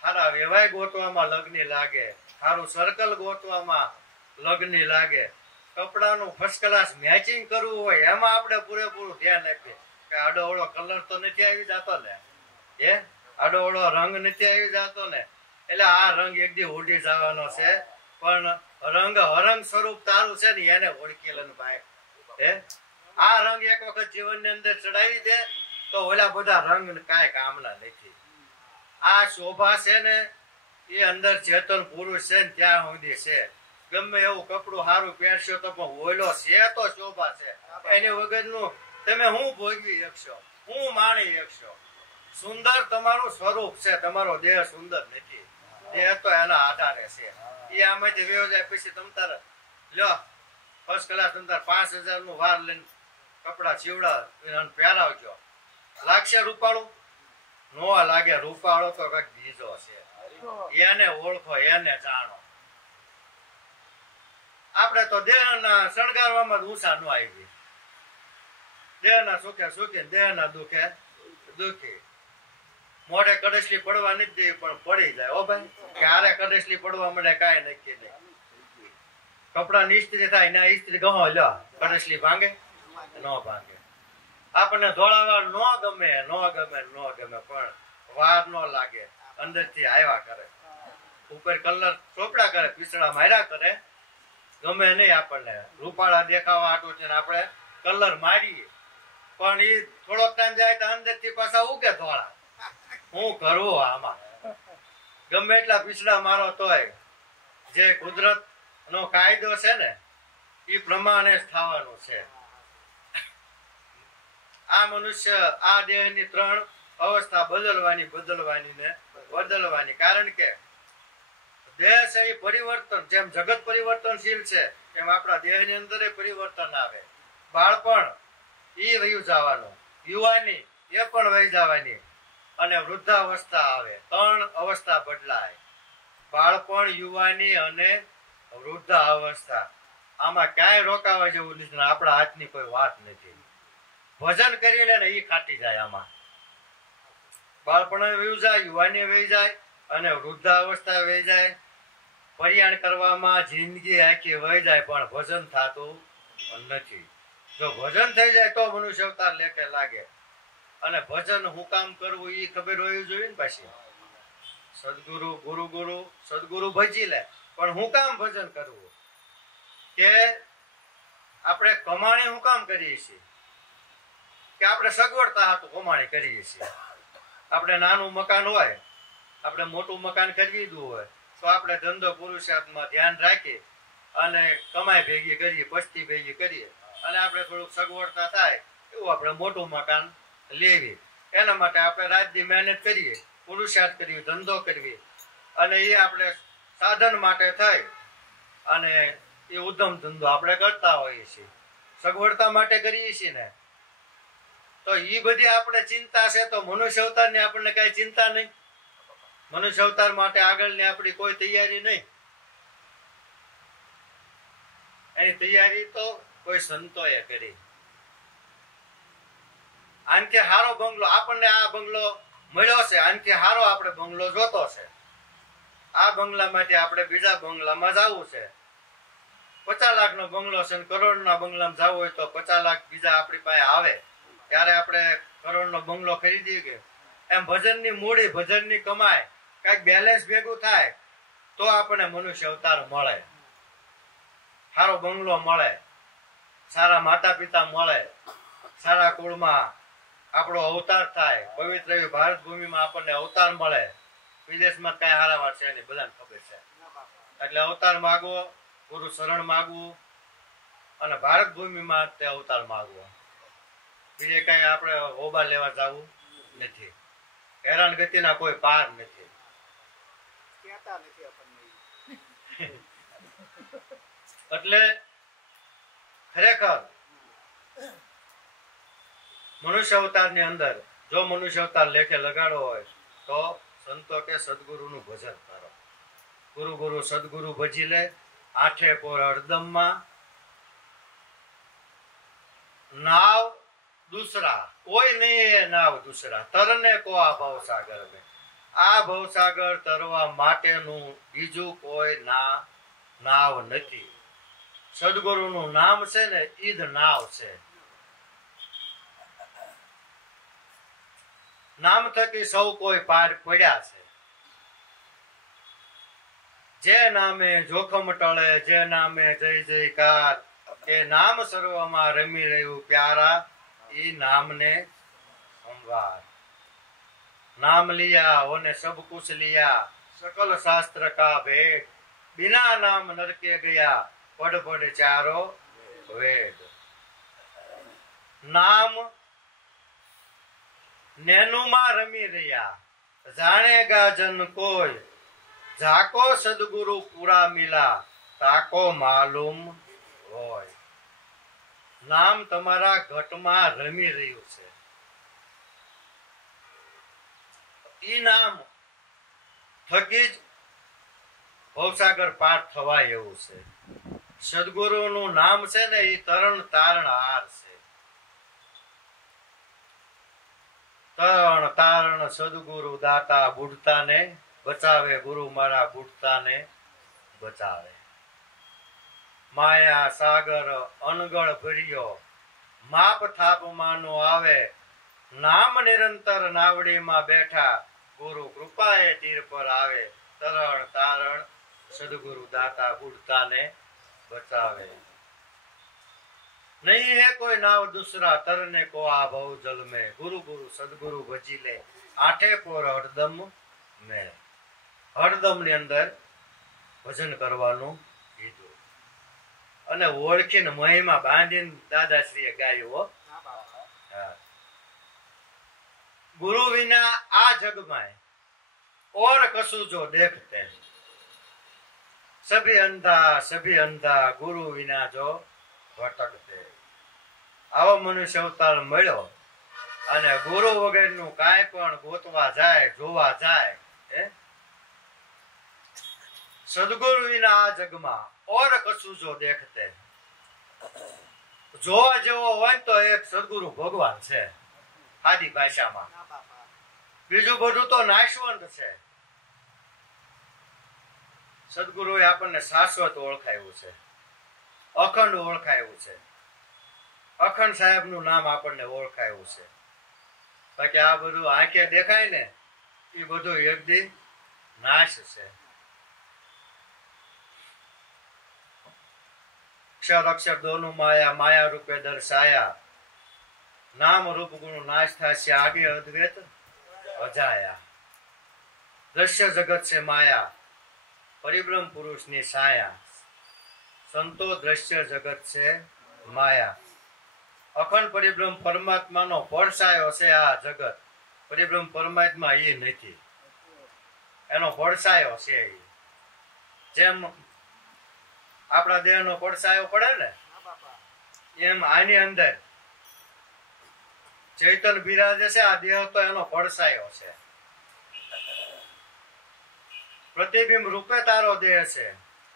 સારા વ્યવહાર ગોતવામાં લગ્ની લાગે, સારું સર્કલ ગોતવામાં લગ્ની લાગે, કપડાનું ફર્સ્ટ ક્લાસ મેચિંગ કરવું હોય એમાં આપણે પૂરેપૂરું ધ્યાન આપીએ કે આડોઅવળો કલર તો નથી આવી જતો ને, આડોઅવળો રંગ નથી આવી જતો ને. એટલે આ રંગ એક દી ઉડી જવાનો છે, પણ હરંગ સ્વરૂપ તારું છે ને એને ઓળખી લે ભાઈ. આ રંગ એક વખત જીવનની અંદર ચડાવી દે તો ઓલા બધા રંગ કાંઈ કામના નથી. આ શોભા છે ને એ અંદર ચેતન પુરુષ છે ને ત્યાં સુધી છે. ગમે એવું કપડું સારું પહેરશો તો પણ ઓલો છે તો શોભા છે, એની વગરનું તમે હું ભોગવી શકશો, હું માણી શકશો. સુંદર તમારું સ્વરૂપ છે, તમારો દેહ સુંદર નથી. દેહ તો એના આધારે છે. એ આમાંથી વેવ જાય પછી તમ તારે લ્યો ફર્સ્ટ ક્લાસ તમ તારે 5000 નું વાર લઈને કપડા ચીવડા પહેરાવજો. લાગશે રૂપાળું? નો લાગે. રૂપાળો તો કઈક બીજો છે. એને ઓળખો, એને જાણો. આપણે તો દેહના શણગારવામાં ઊંચા ન આવી. દેહના સુખે સુખી, દેહના દુખે દુખી. મોઢે કડસલી પડવા નથી દેવી પણ પડી જાય. ઓ ભાઈ, ક્યારે કડસલી પડવા મળે કાંઈ નક્કી નહીં. કપડા ની ઇસ્ત્રી થાય ના ઇસ્ત્રી ગમો લ્યો, કડસલી ભાંગે ન ભાંગે. આપણને ધોળાવા ન ગમે, પણ વાર ન લાગે, અંદર થી આવ્યા કરે. ઉપર કલર ચોપડા કરે, પીસડા માર્યા કરે, ગમે નહીં આપણને. રૂપાળા દેખાવા આટું છે આપણે કલર મારીએ, પણ એ થોડોક ટાઈમ જાય તો અંદર થી પાછા ઉગે ધોળા. હું કરવું આમાં? ગમે એટલા પીસડા મારો તોય જે કુદરત નો કાયદો છે ને એ પ્રમાણે જ થવાનું છે. આ મનુષ્ય આ દેહની 3 અવસ્થા બદલવાની. કારણ કે દેહ છે એ પરિવર્તન, જેમ જગત પરિવર્તનશીલ છે એમ આપણા દેહની અંદર પરિવર્તન આવે. બાળપણ એ વયું જવાનું, યુવાની એ પણ વહી જવાની, અને વૃદ્ધાવસ્થા આવે. 3 અવસ્થા બદલાય: બાળપણ, યુવાની અને વૃદ્ધાવસ્થા. આમાં ક્યાંય રોકાવા જેવું નથી. આપણા હાથની કોઈ વાત નથી. ભજન કરી લે ને એ ખાટી જાય આમાં. બાળપણ વહી જાય, યુવાની વહી જાય અને વૃદ્ધાવસ્થા વહી જાય. પરિયાણ કરવામાં જિંદગી આખી વહી જાય પણ ભજન થતું નથી. જો ભજન થઈ જાય તો મનુષ્ય અવતાર લેખે લાગે. અને ભજન હું કામ કરવું એ ખબર હોવી જોઈએ ને પાછી. સદગુરુ ગુરુ ગુરુ સદગુરુ ભજી લે પણ હું કામ ભજન કરવું? કે આપણે કમાણી હું કામ કરીએ છીએ? કે આપણે સગવડતા હાટું કમાણી કરીએ છીએ. આપણે નાનું મકાન હોય, આપણે મોટું મકાન ખરીદવું હોય તો આપણે ધંધો પુરુષાર્થમાં ધ્યાન રાખી અને કમાઈ ભેગી કરીએ, પસ્તી ભેગી કરીએ અને આપણે થોડુંક સગવડતા થાય એવું આપણે મોટું મકાન લેવી. એના માટે આપણે રાત દી મહેનત કરીએ, પુરુષાર્થ કરીએ, ધંધો કરવી અને એ આપણે સાધન માટે થઈ અને એ ઉદ્ધમ ધંધો આપણે કરતા હોઈએ છીએ, સગવડતા માટે કરીએ છીએ ને. તો એ બધી આપણે ચિંતા છે તો મનુષ્ય અવતારની આપણને કઈ ચિંતા નહીં. મનુષ્ય અવતાર માટે આગળની આપણી કોઈ તૈયારી નહીં. એની તૈયારી તો કોઈ સંતોએ કરી. આનથી હારો બંગલો આપણને આ બંગલો મળ્યો છે, આનથી હારો આપણે બંગલો જોતો છે. આ બંગલામાંથી આપણે બીજા બંગલામાં જવું છે. 50 લાખનો બંગલો છે, કરોડના બંગલામાં જવું હોય તો 50 લાખ બીજા આપણી પાસે આવે ત્યારે આપણે કરોડનો બંગલો ખરીદીએ. કે એમ ભજનની મૂડી, ભજનની કમાઈ કઈક બેલેન્સ ભેગું થાય તો આપણે મનુષ્ય અવતાર મળે, સારો બંગલો મળે, સારા માતા પિતા મળે, સારા કુળમાં આપણો અવતાર થાય, પવિત્ર એવી ભારત ભૂમિમાં આપણને અવતાર મળે. વિદેશમાં કઈ હારા વાત છે નહીં, બધાને ખબર છે. એટલે અવતાર માગવો, ગુરુ શરણ માગવું અને ભારત ભૂમિમાં તે અવતાર માગવો. બીજે કઈ આપણે હોબા લેવા જવું નથી. હેરાન ગતિના કોઈ પાર નથી. એટલે ખરેખર મનુષ્ય અવતાર ની અંદર જો મનુષ્ય અવતાર લેખે લગાડો હોય તો સંતો કે સદગુરુ નું ભજન કરો. ગુરુ ગુરુ સદગુરુ ભજી લે. આઠે પોર હરદમમાં નાવ दूसरा कोई नहीं है नाव दूसरा तरने को आ भवसागर में. આ ભવસાગર તરવા માટેનું બીજું કોઈ નાવ નથી. સદગુરુનું નામ છે ને ઈદ નાવ છે. નામ થકી સૌ કોઈ પાર પડ્યા છે. જે નામે જોખમ ટળે, જે નામે જય જયકાર, એ નામ સર્વમાં રમી રહ્યું પ્યારા, ઈ નામને સંવાર. नाम लिया ओने सब कुछ लिया, सकल शास्त्र का भेद, बिना नाम नरके गया, पढ़ पढ़ चारो वेद. नाम નેનુમાં રમી રહ્યા, જાણેગા જન કોઈ, જાકો સદગુરુ પૂરા મિલા, તાકો માલુમ હોય. નામ તમારા ઘટમાં રમી રહ્યું છે. ઈ નામ થકી જ ભવસાગર પાર થવાય એવું છે. સદગુરુ નું નામ છે ને એ તરણ તારણ હાર છે. તરણ તારણ સદગુરુ દાતા બુડતા ને બચાવે, ગુરુ મારા બુડતા ને બચાવે. માયા સાગર અનગળ ભર્યો, માપ થાપ માનો આવે, નામ નિરંતર નાવડીમાં બેઠા, ગુરુ કૃપાએ તીર પર આવે. તરણ તારણ સદગુરુ દાતા બુડતા ને બચાવે. नहीं है कोई नाव दूसरा तरने को आ भव जल में, गुरु गुरु सदगुरु भजी ले, आठे पोर हरदम में. હરદમ ની અંદર ભજન કરવાનું કીધું અને ઓળખીને મહીમાં બાંધીને દાદાશ્રીએ ગાયું. गुरु विना आ जग में और कसु जो देखते, सभी अंधा गुरु विना जो भटकते. આવો મનુષ્ય અવતાર મળ્યો અને ગુરુ વગરનું કાંઈ પણ ગોતવા જાય, જોવા જાય, સદગુરુ વિના આ જગમાં ઓર કશું જો દેખતે. જોવા જેવો હોય તો એક સદગુરુ ભગવાન છે. આદિ ભાષામાં બીજું બધું તો નાશવંત છે. સદગુરુએ આપણને શાશ્વત ઓળખાયું છે, અખંડ ઓળખાયું છે. અખંડ સાહેબનું નામ આપણને ઓળખાયું છે. બાકી આ બધું આંખે દેખાય ને એ બધું એક દી નાશ છે. અક્ષર અક્ષર દોનું માયા, માયા રૂપે દર્શાયા. નામ રૂપ ગુણ નાશ થશે, આગે અદ્વૈત અજાયા. દ્રશ્ય જગત છે માયા, પરિબ્રહ્મ પુરુષની છાયા. સંતો દ્રશ્ય જગત છે માયા. અખંડ પરિબ્રહ્મ પરમાત્માનો પડછાયો છે આ જગત. પરિબ્રહ્મ પરમાત્મા એ નથી, એનો પડછાયો છે. જેમ આપણા દેહનો પડછાયો પડે ને, એમ આની અંદર ચૈતન બિરાજે છે. આ દેહ તો એનો પડછાયો છે. પ્રતિબિંબ રૂપે તારો દેહ છે,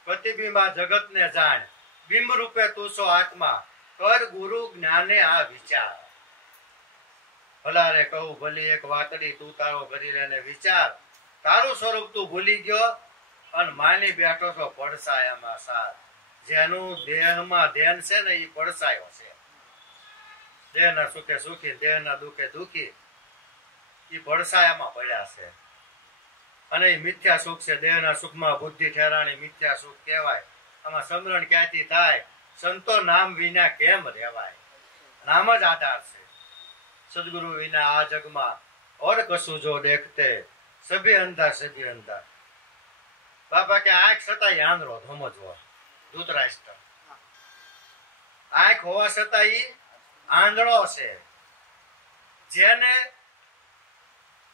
પ્રતિબિંબ આ જગત ને જાણ. બિંબ રૂપે તું છો આત્મા, કર ગુરુ જ્ઞાને આ વિચાર. ભલારે કહું ભલી એક વાતડી, તું તારો કરી લેને વિચાર. તારું સ્વરૂપ તું ભૂલી ગયો અને માની બેઠો છો પડછાયામાં સાર. જેનું દેહમાં ધ્યાન છે ને એ પડછાયો છે. દેહના સુખે સુખી, દેહના દુઃખે દુઃખી, એ પડછાયામાં પડ્યા છે. અને એ મિથ્યા સુખ છે. દેહના સુખમાં બુદ્ધિ ઠેરાણી મિથ્યા સુખ કહેવાય. આમાં સમરણ ક્યાંથી થાય? સંતો નામ વિના કેમ રહેવાય? નામ જ આધાર છે. સદગુરુ વિના આ જગમાં ઓર કશું જો દેખતે, સભી અંધા સભી અંધા. બાપા કે આંખ છતાં આંધળો સમજવો. ધૃતરાષ્ટ્ર આંખ હોવા છતાં ઈ આંધળો છે. જેને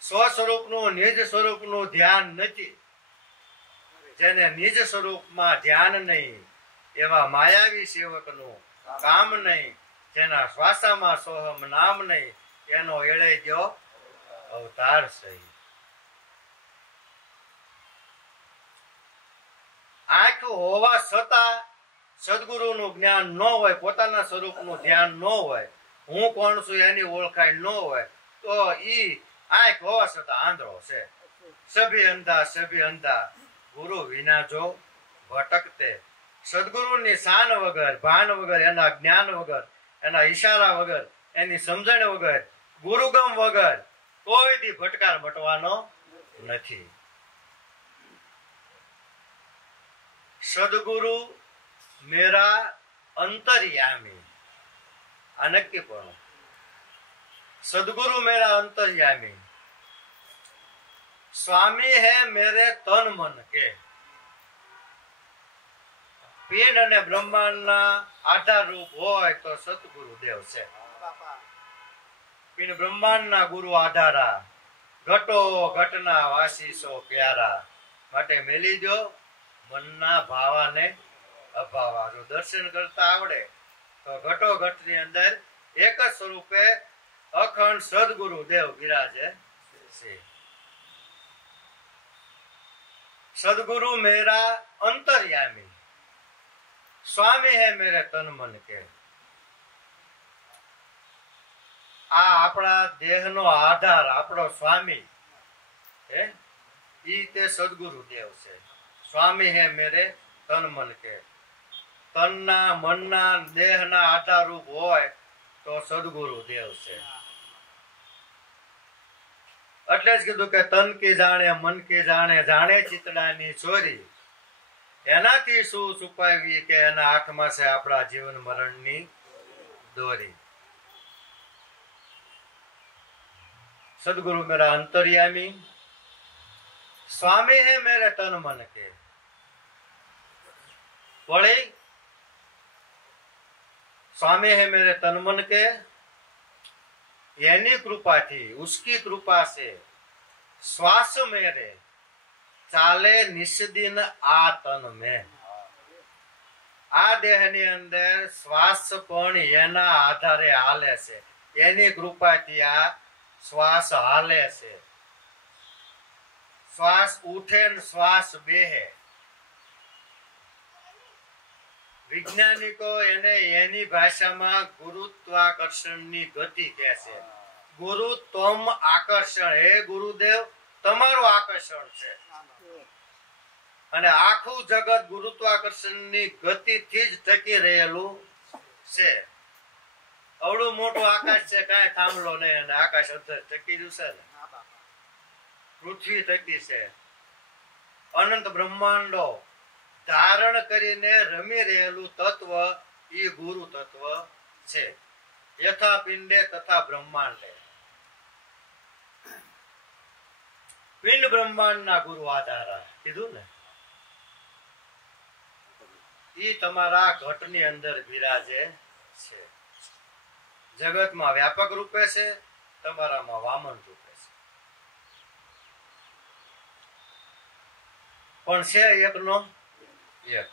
સ્વ સ્વરૂપનું નિજ સ્વરૂપનું ધ્યાન નથી, જેને નિજ સ્વરૂપમાં ધ્યાન નહીં, એવા માયાવી સેવકનું કામ નહીં. જેના શ્વાસામાં સોહમ નામ નહીં, એનો એળે ગયો અવતાર સહી. આંખ હોવા છતાં સદગુરુનું જ્ઞાન ન હોય, પોતાના સ્વરૂપનું ધ્યાન ન હોય, હું કોણ છું એની ઓળખાણ ન હોય, તો ઈ આંખ હોવા છતાં આંધળો છે. સભી અંધા સભી અંધા, ગુરુ વિના જો ભટકતે. સદગુરુની શાન વગર, ભાન વગર, એના જ્ઞાન વગર, એના ઈશારા વગર, એની સમજણ વગર, ગુરુગમ વગર કોઈ દી ભટકાર મટવાનો નથી. સદગુરુ મેરા અંતર્યામી. આ નક્કી પણ સદગુરુ મેરા અંતર્યામી. સ્વામી હે મેરે તન મન કે. પિંડ અને બ્રહ્માંડના આધાર રૂપ હોય તો સદગુરુ દેવ છે. પિંડ બ્રહ્માંડના ગુરુ આધારા, ઘટો ઘટના વાસીસો પ્યારા. માટે મેલી દો મનના ભાવાને અભાવા. જો દર્શન કરતા આવડે તો ઘટો ઘટની અંદર એક જ સ્વરૂપે અખંડ સદગુરુ દેવ બિરાજે છે. સદગુરુ મેરા અંતર્યામી, સ્વામી હે મેરે તન મન કે. આ આપણા દેહનો આધાર, આપણો સ્વામી હે ઈ તે સદગુરુ દેવ છે. સ્વામી હે મેરે તન મન કે. તનના મનના દેહના આધાર રૂપ હોય તો સદગુરુ દેવ છે. એટલે જ કીધું કે તન કી જાણે મન કી જાણે, જાણે ચિતડાની ચોરી. એનાથી શું છુપાવી કે એના હાથમાં છે આપણા જીવન મરણની દોરી. સદગુરુ મેરા અંતર્યામી, સ્વામી હે મેરે તન મન કે. વળી स्वामी है मेरे तन मन के, यानी कृपा थी, उसकी कृपा से श्वास मेरे चाले निस्दिन आ तन में. આ દેહની અંદર શ્વાસ પણ એના આધારે હાલે છે, એની કૃપાથી આ શ્વાસ હાલે છે. શ્વાસ ઉઠે ને શ્વાસ બેહે. વૈજ્ઞાનિકો એને એની ભાષામાં ગુરુત્વાકર્ષણની ગતિ કહે છે. ગુરુ તમ આકર્ષણ, હે ગુરુદેવ તમારું આકર્ષણ છે. અને આખું જગત ગુરુત્વાકર્ષણની ગતિથી જ ટકી રહેલું છે. અવડું મોટું આકાશ છે, કાંઈ થાંભલો નહીં, અને આકાશ અંદર ટકી રહ્યું છે ને. પૃથ્વી ટકી છે. અનંત બ્રહ્માંડો ધારણ કરીને રમી રહેલું તત્વ એ ગુરુ તત્વ છે. યથા પિંડે તથા બ્રહ્માંડે. પિંડ બ્રહ્માંડ ના ગુરુ આધાર કીધું ને, ઈ તમારા ઘટની અંદર બિરાજે છે. જગતમાં વ્યાપક રૂપે છે, તમારામાં વામન રૂપે છે. પણ છે એકનો એક.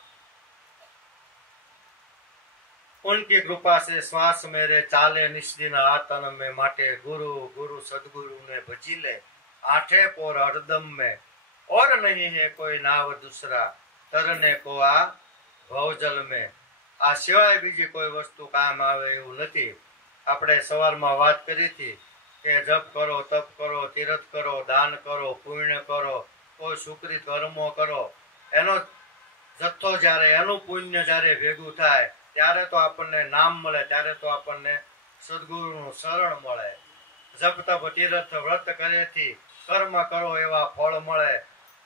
उनकी कृपा से श्वास मेरे चाले निस्दिन आतन में माटे गुरु गुरु सदगुरु ने भजी ले आठे पोर हरदम में और नहीं है कोई नाव दूसरा तरने को आ भवजल में. આ સિવાય બીજી કોઈ વસ્તુ કામ આવે એવું નથી. આપણે સવારમાં વાત કરી હતી કે જપ કરો, તપ કરો, તીર્થ કરો, દાન કરો, પુણ્ય કરો, કોઈ સુકૃત કર્મો કરો. એનો જથ્થો જ્યારે, એનું પુણ્ય જ્યારે ભેગું થાય ત્યારે તો આપણને નામ મળે, ત્યારે તો આપણને સદગુરુનું શરણ મળે. જપ તપ તીર્થ વ્રત કર્યાથી કર્મ કરો એવા ફળ મળે.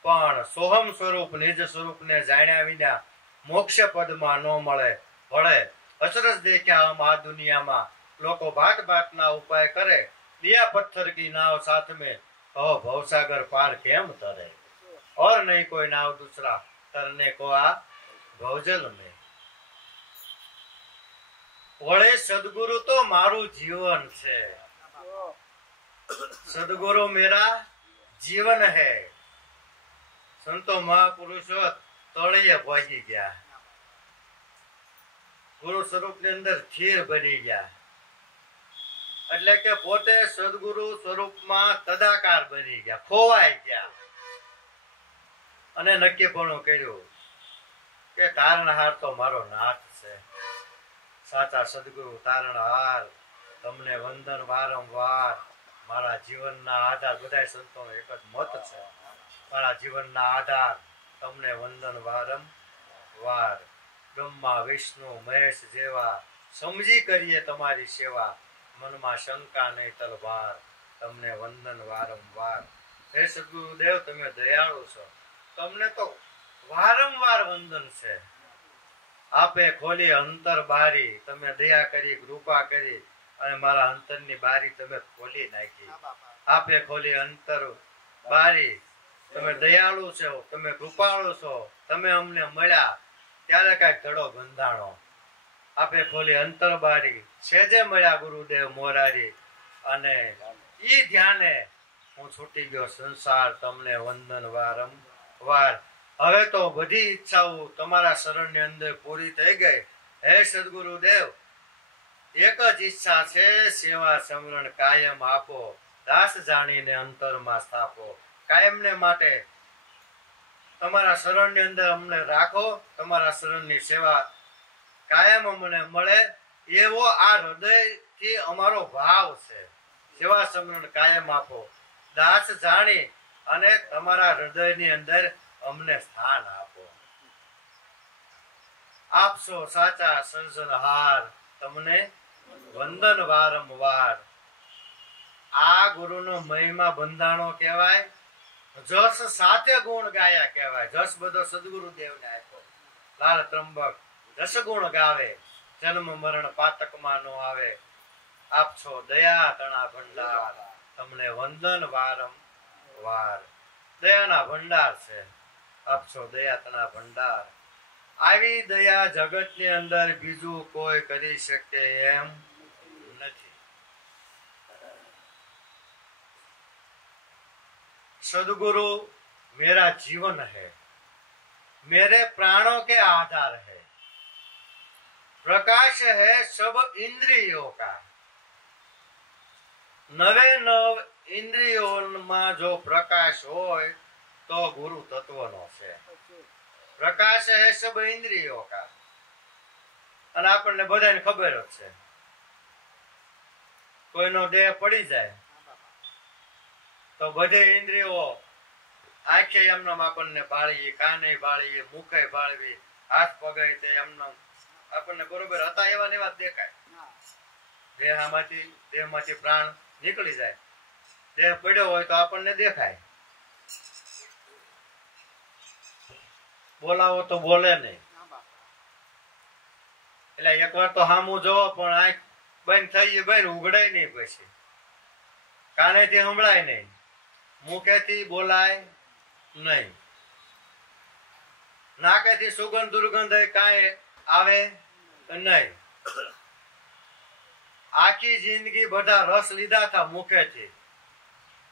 પણ સોહમ સ્વરૂપ નિજ સ્વરૂપને જાણ્યા વિના મોક્ષ પદમાં ન મળે. ભળે અચરજ દેખ્યા આમ આ દુનિયામાં લોકો ભાત ભાતના ઉપાય કરે. દિયા પથ્થર કી નાવ સાથ में કહો ભવસાગર પાર કેમ તરે. और नहीं कोई नाव दूसरा तरने को आ भवजल में. वळे सदगुरु तो मारू जीवन છે. सदगुरु मेरा जीवन है. संतो महापुरुषो તળિયે પહોંચી ગયા, ગુરુ સ્વરૂપ ની અંદર સ્થિર બની ગયા. એટલે કે પોતે સદગુરુ સ્વરૂપમાં તદાકાર બની ગયા, ખોવાઈ ગયા. અને નક્કીપણું કર્યું કે તારણહાર તો મારો નાથ છે. સાચા સદગુરુ તારણહાર, તમને વંદન વારંવાર. મારા જીવનના આધાર, બધા સંતોનો એક જ મત છે, મારા જીવનના આધાર તમને વંદન વારંવાર. બ્રહ્મા વિષ્ણુ મહેશ જેવા સમજી કરીએ તમારી સેવા. મનમાં શંકા નહીં તલવાર, તમને વંદન વારંવાર. હે સદગુરુદેવ તમે દયાળુ છો, તમને તો વારંવાર વંદન છે. આપે ખોલી અંતર બારી, તમે દયા કરી, કૃપા કરી અને મારા અંતરની બારી તમે ખોલી નાખી. આપે ખોલી અંતર બારી, તમે દયાળુ છો, તમે કૃપાળુ છો. તમે અમને મળ્યા ત્યારે કઈક ધડો બંધાણો. આપે ખોલી અંતર બારી, છેજે મળ્યા ગુરુદેવ મોરારી. અને ઈ ધ્યાને હું છૂટી ગયો સંસાર, તમને વંદન વારંવાર. હવે તો બધી ઈચ્છાઓ તમારા શરણની અંદર પૂરી થઈ ગઈ. હે સદગુરુદેવ એક જ ઈચ્છા છે, સેવા સમરણ કાયમ આપો. દાસ જાણીને અંતરમાં સ્થાપો. કાયમને માટે તમારા શરણની અંદર અમને રાખો. તમારા શરણની સેવા કાયમ અમને મળે એવો આ હૃદયથી અમારો ભાવ છે. સેવા સમરણ કાયમ આપો. દાસ જાણી અને તમારા હૃદયની અંદર અમને સ્થાન આપો. આપશો સાચા સર્જનહાર, તમને વંદન વારંવાર. આ ગુરુનો મહિમા બંધાણો કહેવાય. જસ સાથે ગુણ ગાયા કહેવાય. જસ બધો સદગુરુદેવને આપ્યો. લાલ ત્રંબક દસ ગુણ ગાવે, જન્મ મરણ પાતકમાં નો આવે. આપશો દયા તણા ભંડાર, તમને વંદન વારંવાર. દયાના ભંડાર છે. આપશો દયા તણા ભંડાર. આવી દયા જગતની અંદર બીજું કોઈ કરી શકે એમ નથી. सदगुरु मेरा जीवन है, मेरे प्राणों के आधार है. प्रकाश है सब इंद्रियों का. नवे नव इंद्रियों जो प्रकाश होय तो गुरु तत्वनो છે. પ્રકાશ है सब इंद्रियों का. અને આપણને બધાને ખબર જ છે કોઈનો દેહ પડી જાય તો બધી ઇન્દ્રિયો આંખે એમનો આપણને બાળીએ, કાને બાળીએ, મુખે બાળવી, હાથ પગે તે એમનો આપણને બરોબર હતા એવા ને એવા દેખાય. દેહમાંથી પ્રાણ નીકળી જાય, દેહ પડ્યો હોય તો આપણને દેખાય. બોલાવો તો બોલે નહીં. એટલે એકવાર તો સામું જોવો પણ આંખ બંધ થઈ બંધ ઉઘડાય નહીં, પછી કાનેથી સંભળાય નહીં, મુખેથી બોલાય નહીં, નાકેથી સુગંધ દુર્ગંધ કાંઈ આવે નહીં. આખી જિંદગી બધા રસ લીધા હતા મુખેથી,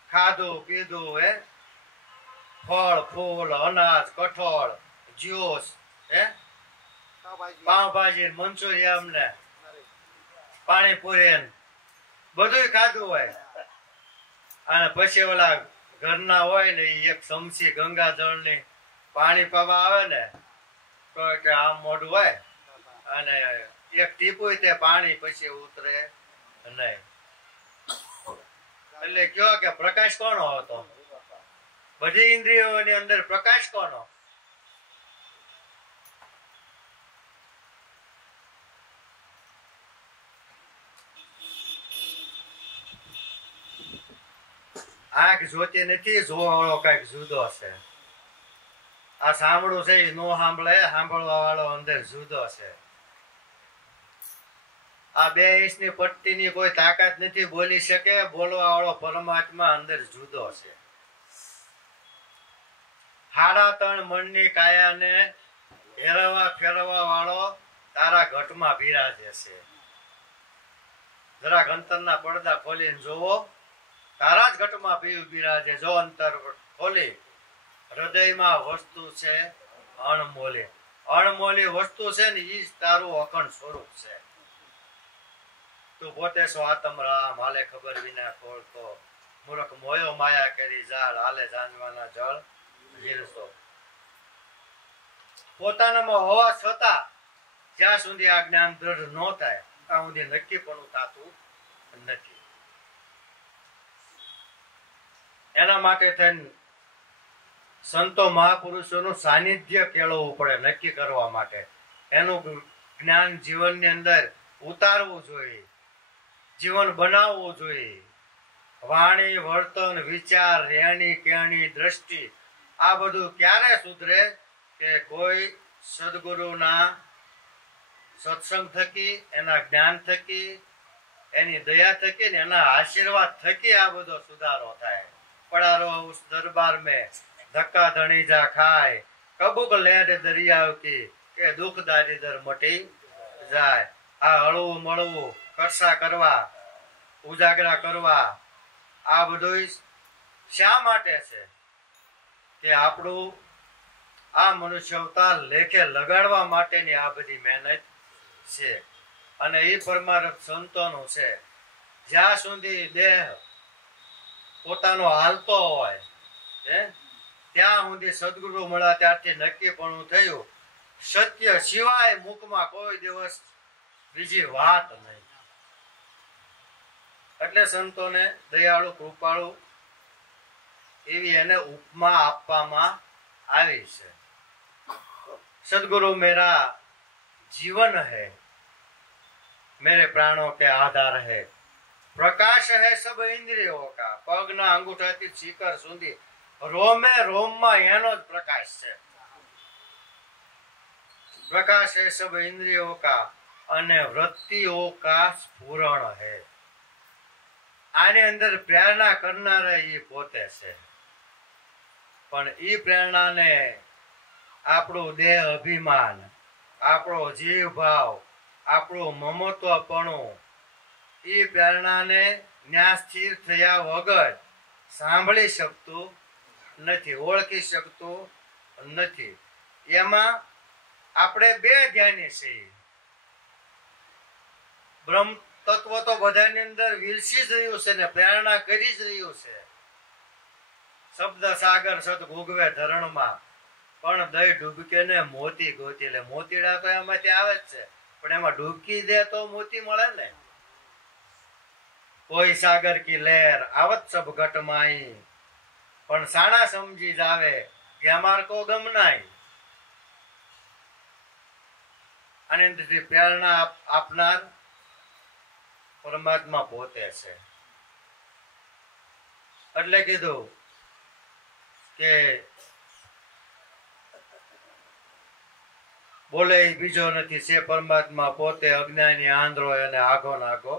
ખાધું પીધું, ફળ ફૂલ, અનાજ, કઠોળ, જ્યુસ, પાવભાજી, મંચુરિયમ ને પાણીપુરી બધું ખાધું હોય. અને પછી ઓલા ઘરના હોય ને એક ચમચી ગંગાજળ ની પાણી પાવા આવે ને તો કે આમ મોઢું હોય અને એક ટીપું તે પાણી પછી ઉતરે નહીં. એટલે કયો કે પ્રકાશ કોનો હતો? બધી ઇન્દ્રિયોની અંદર પ્રકાશ કોનો? આંખ જોતી નથી, જોવાવાળો કઈક જુદો છે. આ સાંભળું છે નો સાંભળે, સાંભળવા વાળો અંદર જુદો છે. આ બે ઇંચની પટ્ટીની કોઈ તાકાત નથી બોલી શકે, બોલવા વાળો પરમાત્મા અંદર જુદો છે. 3.5 મણની કાયાને ફેરવા ફેરવા વાળો તારા ઘટમાં બિરાજે છે. જરાક અંતરના પડદા ખોલીને જોવો, તારા જ ઘટમાં બિરાજે. જો અંતર ખોલી, હૃદયમાં વસ્તુ છે અણમોલી. અણમોલી વસ્તુ છે ને ઈ જ તારું અખંડ સ્વરૂપ છે. તું પોતે સો આત્મ રામ, હાલે ખબર વિના ખોળતો, મૂર્ખ મોયો માયા કરી જાળ, હાલે જાનવાના જળ વીરસો. પોતાનામાં હોવા છતાં જ્યાં સુધી આ જ્ઞાન દ્રઢ ન થાય ત્યાં સુધી નક્કી પણ થતું નથી. એના માટે થઈને સંતો મહાપુરુષોનું સાનિધ્ય કેળવવું પડે નક્કી કરવા માટે. એનું જ્ઞાન જીવનની અંદર ઉતારવું જોઈએ, જીવન બનાવવું જોઈએ. વાણી, વર્તન, વિચાર, રહેણી કહેણી, દ્રષ્ટિ આ બધું ક્યારે સુધરે કે કોઈ સદગુરુના સત્સંગ થકી, એના જ્ઞાન થકી, એની દયા થકી ને એના આશીર્વાદ થકી આ બધો સુધારો થાય. પડારો ઉસ દરબાર में ધક્કા ધણી જા ખાય, કબૂક લેડ દરિયાવ કી કે દુઃખ દારીદર મટી જાય. આ હળવું મળવું, કરસા કરવા, ઉજાગરા કરવા આ બધું શા માટે છે કે આપણું આ મનુષ્ય અવતાર લેખે લગાડવા માટેની આ બધી મહેનત છે. અને એ પરમાર્થ સંતોનું છે. જ્યાં સુધી દેહ પોતાનો હાલતો હોય ત્યાં સુધી સદગુરુ મળ્યા ત્યારથી નક્કી પણ થયું સત્ય સિવાય મુખમાં કોઈ દિવસ બીજી વાત નહીં. એટલે સંતોને દયાળુ કૃપાળુ એવી એને ઉપમા આપવામાં આવી છે. सदगुरु मेरा जीवन है, मेरे प्राणों के आधार है, प्रकाश है सब इंद्रियों का, पगना अंगूठाથી શિખર સુધી રોમે રોમમાં એનો જ પ્રકાશ છે. प्रकाश है सब इंद्रियों का અને વૃત્તિઓ કા સ્ફુરણ है. આની અંદર પ્રેરણા કરનારા એ પોતે છે. પણ એ પ્રેરણાને આપણું દેહ અભિમાન, આપણો જીવ ભાવ, આપણું મમત્વપણું એ પ્રેરણાને ન્યા સ્થિર થયા વગર સાંભળી શકતું નથી, ઓળખી શકતું નથી. એમાં આપણે બે ધ્યાની છીએ. બ્રહ્મ તત્વ તો બધાની અંદર વિલસી જ રહ્યું છે ને પ્રેરણા કરી જ રહ્યું છે. શબ્દ સાગર સત ગુગવે ધરણમાં પણ દઈ ડૂબકે ને મોતી ગોતી. એટલે મોતીડા તો એમાંથી આવે જ છે, પણ એમાં ડૂબકી દે તો મોતી મળે ને. કોઈ સાગર કી લહેર આવત સબ ઘટ માઈ, પણ સાણા સમજી જાવે કે અમાર કો ગમ નાઈ. અને અંદરથી પ્રેરણા આપનાર પરમાત્મા પોતે છે. એટલે કીધું કે બોલે બીજો નથી, છે પરમાત્મા પોતે, અજ્ઞાની આંધળો અને આગો નાગો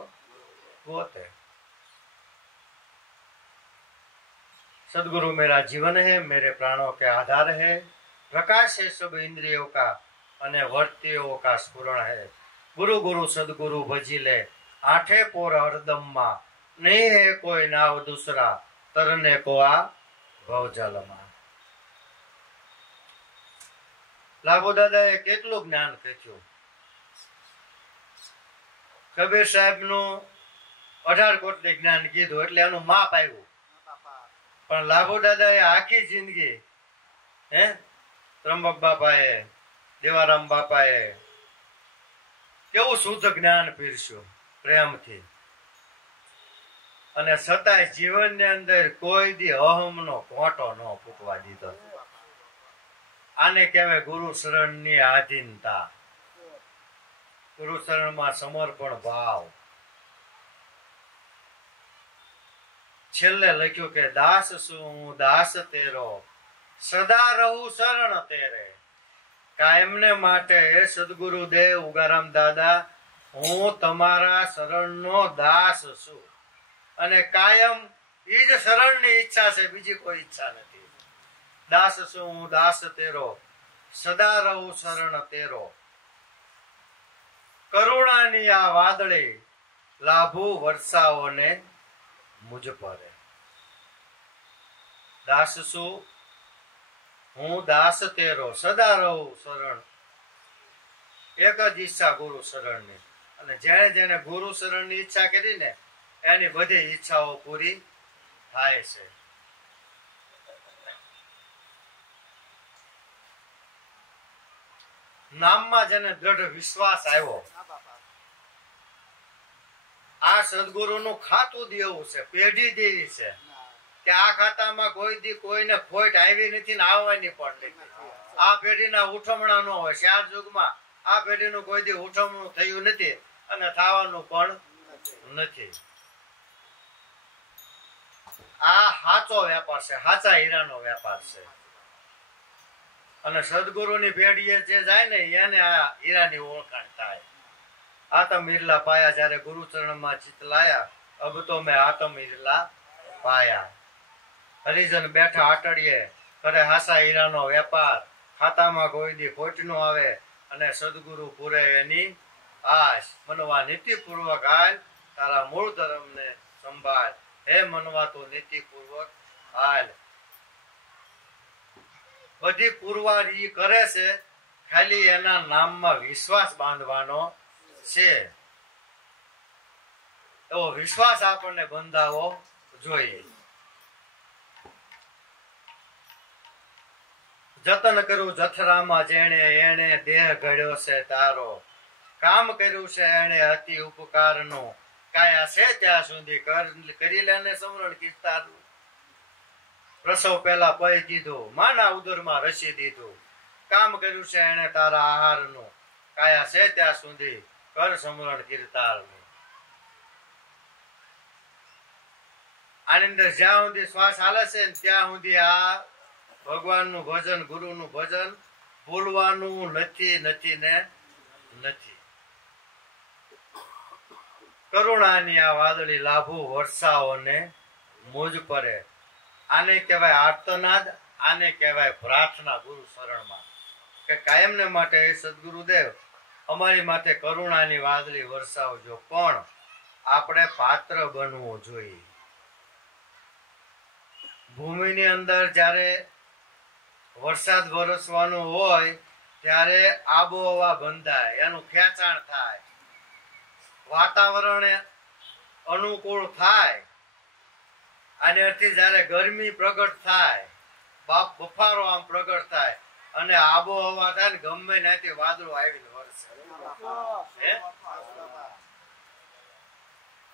પોતે. सदगुरु मेरा जीवन है, मेरे प्राणों के आधार है, प्रकाश है सब इंद्रियों का અને વર્તીઓ કા સ્ફુરણ है. गुरु गुरु सदगुरु भजी ले आठे पोर हरदम मा, नहीं है कोई नाव दूसरा तरने को आ भवजल માં. લાભો દાદાએ કેટલું જ્ઞાન કહ્યું. કબીર સાહેબ નું 18 કોટી જ્ઞાન કીધું એટલે એનું માપ આવ્યું. પણ લાભો દાદાએ આખી જિંદગી ત્રંબક બાપાએ, દેવારામ બાપાએ કેવું શુદ્ધ જ્ઞાન પીરસ્યું પ્રેમથી. અને છતાંય જીવનની અંદર કોઈ દી અહમનો કોટો ન ફૂંકવા દીધો. આને કહેવાય ગુરુ શરણની આધીનતા, ગુરુ શરણમાં સમર્પણ ભાવ. છેલ્લે લખ્યું કે દાસ શું હું દાસ તેરો, સદા રહું શરણ તેરે. કાયમને માટે સદગુરુદેવ ઉગારામ દાદા, હું તમારા શરણનો દાસ છું અને કાયમ ઈ જ શરણની ઈચ્છા છે, બીજી કોઈ ઈચ્છા નથી. દાસ છું હું દાસ તેરો, સદા રહું શરણ તેરો. કરુણાની આ વાદળે લાભુ વર્ષાઓને મુજ પરે. દાસ છું હું દાસ તેરો, સદા રહું શરણ. એક જ ઈચ્છા ગુરુ શરણની. અને જેને જેને ગુરુ શરણની ઈચ્છા કરી ને એની બધી ઈચ્છાઓ પૂરી થાય છે. નામમાં જેને દ્રઢ વિશ્વાસ આવ્યો, આ સદગુરુનું ખાતું દેવું છે, પેઢી દેવી છે કે આ ખાતામાં કોઈ દી કોઈને ખોટ આવી નથી ને આવવાની પણ નથી. આ પેઢીના ઉઠમણા ન હોય. 4 યુગમાં આ પેઢીનું કોઈ દી ઉઠમણું થયું નથી અને થવાનું પણ નથી. આ સાચો વેપાર છે, સાચા હીરાનો વેપાર છે. અને સદગુરુની પેઢીએ જે જાય ને એને આ હીરાની ઓળખાણ થાય. આતમ હિરલા પાયા, જયારે ગુરુચરણમાં ચિત્ત લાયા, અબ તો મેં આતમ હિરલા પાયા. હરિજન બેઠા આટડીએ કરે હાસા હીરાનો વેપાર, ખાતામાં કોઈ દી ખોટ નો આવે અને સદગુરુ પૂરે એની આશ. મનવા નીતિપૂર્વક હાલ, તારા મૂળ ધર્મને સંભાળ. હે મનવા તો નીતિપૂર્વક હાલ. બધી પુરવાર ઈ કરે છે, ખાલી એના નામમાં વિશ્વાસ બાંધવાનો છે. એવો વિશ્વાસ આપણને બંધાવો જોઈએ. જતન કરું જઠરામાં જેણે, એને દેહ ઘડ્યો છે તારો. કામ કર્યું છે એને અતિ ઉપકારનું, કાયા છે ત્યાં સુધી કરી લેને સમરણ કીર્તારું. પ્રસવ પહેલા પૈ દીધું, માના ઉદરમાં રસી દીધું. કામ કર્યું છે એને તારા આહારનું, કાયા છે ત્યાં સુધી કર સમરણ કીર્તારનું. આની અંદર જ્યાં સુધી શ્વાસ હાલે છે ત્યાં સુધી આ ભગવાનનું ભજન, ગુરુનું ભજન ભૂલવાનું નથી, નથી ને નથી. કરુણાની આ વાદળી લાભુ વર્ષાઓને મુજ પરે. આને કહેવાય આર્તનાદ, આને કહેવાય પ્રાર્થના ગુરુ શરણમાં. કે કાયમને માટે સદગુરુદેવ અમારી માથે કરુણાની વાદળી વરસાવજો, પણ આપણે પાત્ર બનવું જોઈએ. ભૂમિની અંદર જ્યારે વરસાદ વરસવાનો હોય ત્યારે આબોહવા બંધાય, એનું ખેંચાણ થાય, વાતાવરણ અનુકૂળ થાય. અને અર્થી જયારે ગરમી પ્રગટ થાય, બફારો આમ પ્રગટ થાય અને આબોહવા થાય ને ગમે ત્યાંથી વાદળો આવીને વરસે.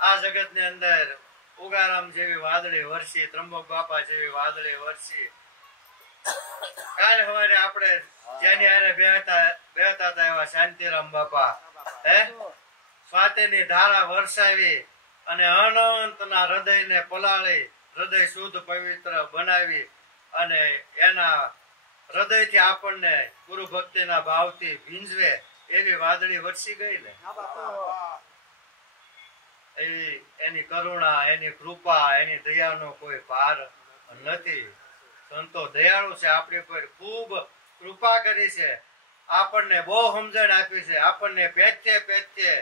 આ જગત ની અંદર ઉગારામ જેવી વાદળી વરસી, ત્રંબક બાપા જેવી વાદળી વરસી. કાલે સવારે આપણે જેની હારે બેહતા હતા એવા શાંતિરામ બાપા સ્વાતિની ધારા વરસાવી અને અનંતના હૃદયને પલાળી, હૃદય શુદ્ધ પવિત્ર બનાવી અને એના હૃદયથી આપણને ગુરુ ભક્તિના ભાવથી ભીંજવે એવી વાદળી વરસી ગઈ ને. એની કરુણા, એની કૃપા, એની દયાનો કોઈ પાર નથી. સંતો દયાળુ છે, આપણી પર ખૂબ કૃપા કરી છે, આપણને બહુ સમજણ આપી છે, આપણને પેચે પેચે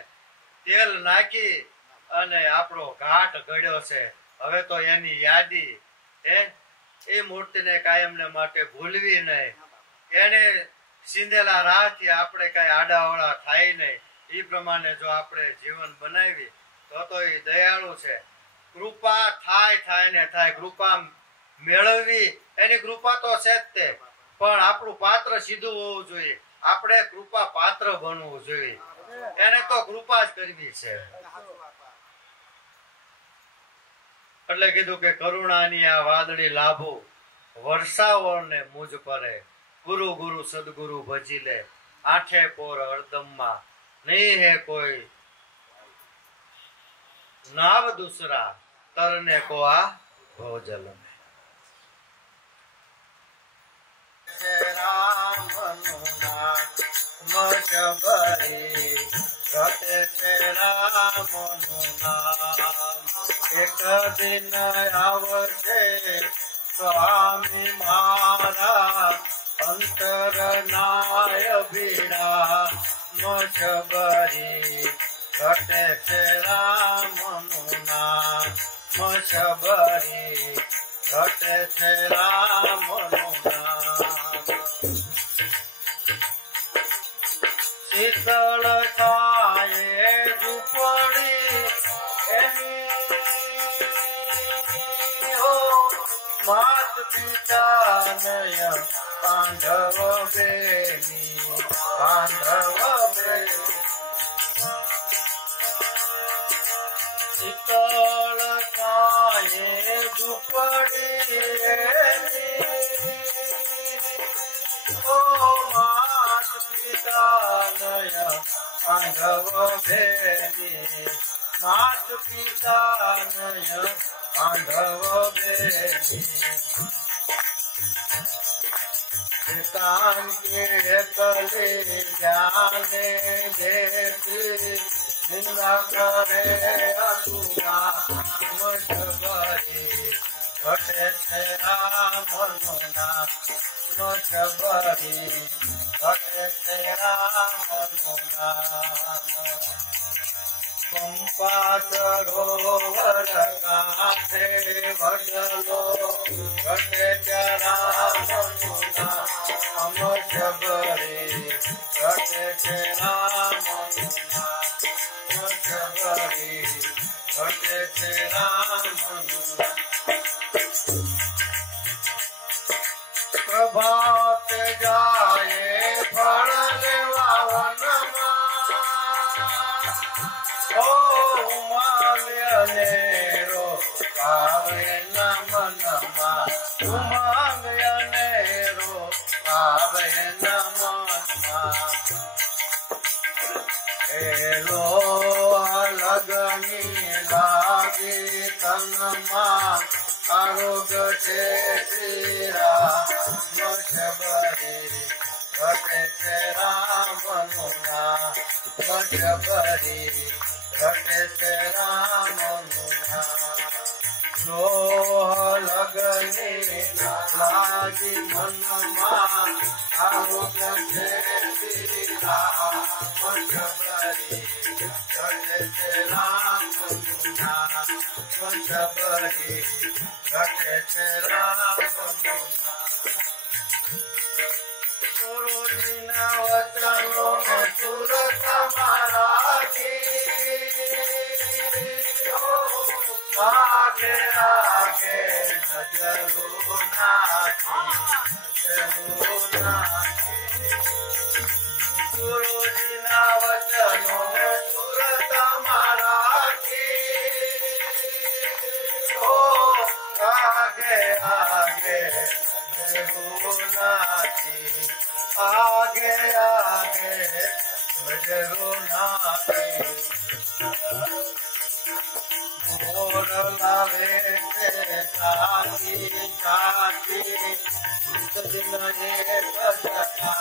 તેલ નાખી અને આપણો ઘાટ ઘડ્યો છે. હવે તો એની યાદી એ મૂર્તિને કાયમને માટે ભૂલવી નહીં. એને સિંધેલા રાહથી આપણે કઈ આડાવડા થાય નહીં. એ પ્રમાણે જો આપણે જીવન બનાવી તો એ દયાળુ છે. કૃપા થાય ને થાય, કૃપા મેળવવી એની કૃપા તો છે જ તે, પણ આપણું પાત્ર સીધું હોવું જોઈએ. આપણે કૃપા પાત્ર બનવું જોઈએ. એને તો કૃપા જ કરવી છે. એટલે કીધું કે કરુણાની આ વાદળી લાભો વર્ષાવો ને મુજ પરે, ગુરુ ગુરુ સદગુરુ ભજી લે, આઠે પોર હરદમમાં નહીં હે કોઈ નાવ દુસરા, તરને કો આ ભોજલ में. રામ નું નામ શબરી રટે છે, રામ નું નામ એક દિન આવશે સ્વામી મારા, અંતર નાય ભીડા મશબરી રટે છે, રામ નું નામ શબરી રટે છે, રામ નું નામ. શીતળ છાયે ઝૂંપડી એની માત પિતા નય બાંધવ બેની, બાંધવ બેની. શીતળ છાયે ઝૂંપડી માત પિતા નય બાંધવ બેની, માત પિતા નય બાંધવ બેની. કલે જાને દેતી નિંદા કરે અતુરા મશબરી ઘટે છે, રામ નું નામ મશબરી ઘટે છે, રામ નું નામ. પંપા સરોવર કાંઠે વડલો ઘટે છે, રામ નું નામ શબરી ઘટે છે, રામ નું નામ શબરી ઘટે છે, રામ નું નામ. પ્રભાત જાય ફળ લેવા વનમાં, ઓ ઉમાલ્ય નેરો આવે મનમાં, ઉમાલ્ય નેરો આવે મનમાં. એલો લગની લાગી તનમાં, આરોગ્ય છે શ્રીરામ શબરી ઘટે છે, રામ નું નામ શબરી ઘટે છે, રામ નું નામ. લગની લાગી મનમાં, આરોગ્ય છે શ્રીરામ શબરી ઘટે છે, રામ નું નામ શબરી ઘટે છે, રામ નું નામ. ગુરુજીના વચનો સુરત મારાથી, આગે આગે નજરો નાખી. ગુરુજીના વચનો સુરત મારાથી, करुणाके मोर लावे साथी साथी दिन कथा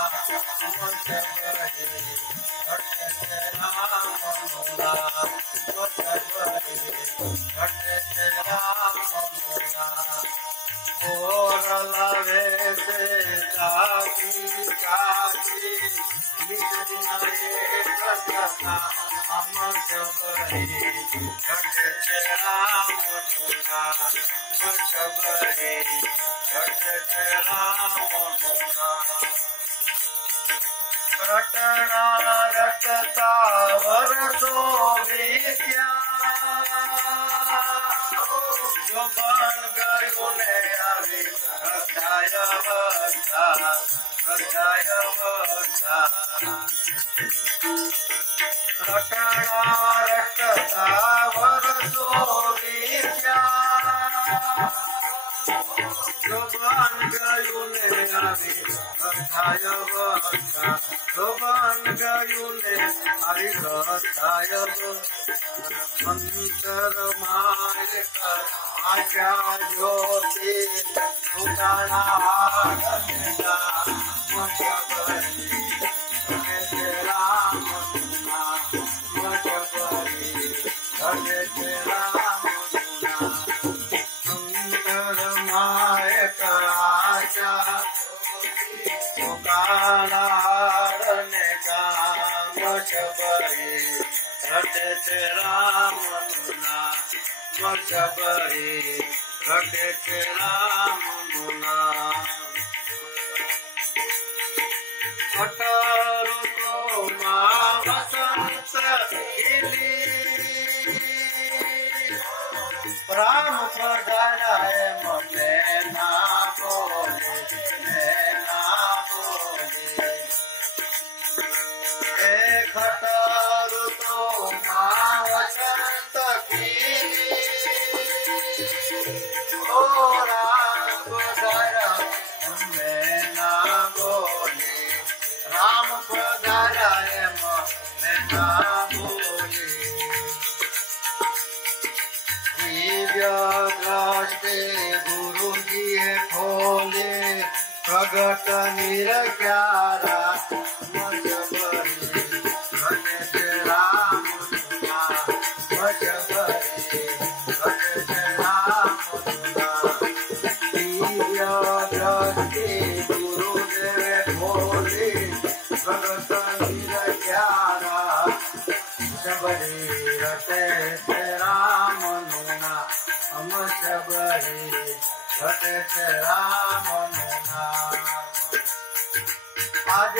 मोर लावे साथी साथी कथा हम सबरी घट राम मुना सबरी घट राम मुना रटना रटता वरसो विद्या जो बन गयो ने आवी अध्यायवता रटना रटता वरसो विद्या जो बन गयो ने आवी अध्यायवता जो बन गयो ने आवी अध्यायवता अंतर माय कर आशा ज्योति उतारा आनंदा मचबरी राम मुना मचबरी राम मुना अंतर माय कर आशा उतारा का मचबरी राम मुना मचबरी राम मुना अटरु तो माँ वसंत खिली राम पधाराए मैं ना बोले एक अटरु तो माँ वसंत खिली ओ राम पधारा मैं ना बोले राम पधाराए मैं ना बोले दिव्य दृष्टि गुरु जी खोले प्रगट निरख्यारा मचबरी घट राम मुना मचबरी घट राम मुना दिव्य दृष्टि गुरुदेव खोले प्रगट निरख्यारा सबरी घटे राम मुना हम सबरी घटे राम मुना आज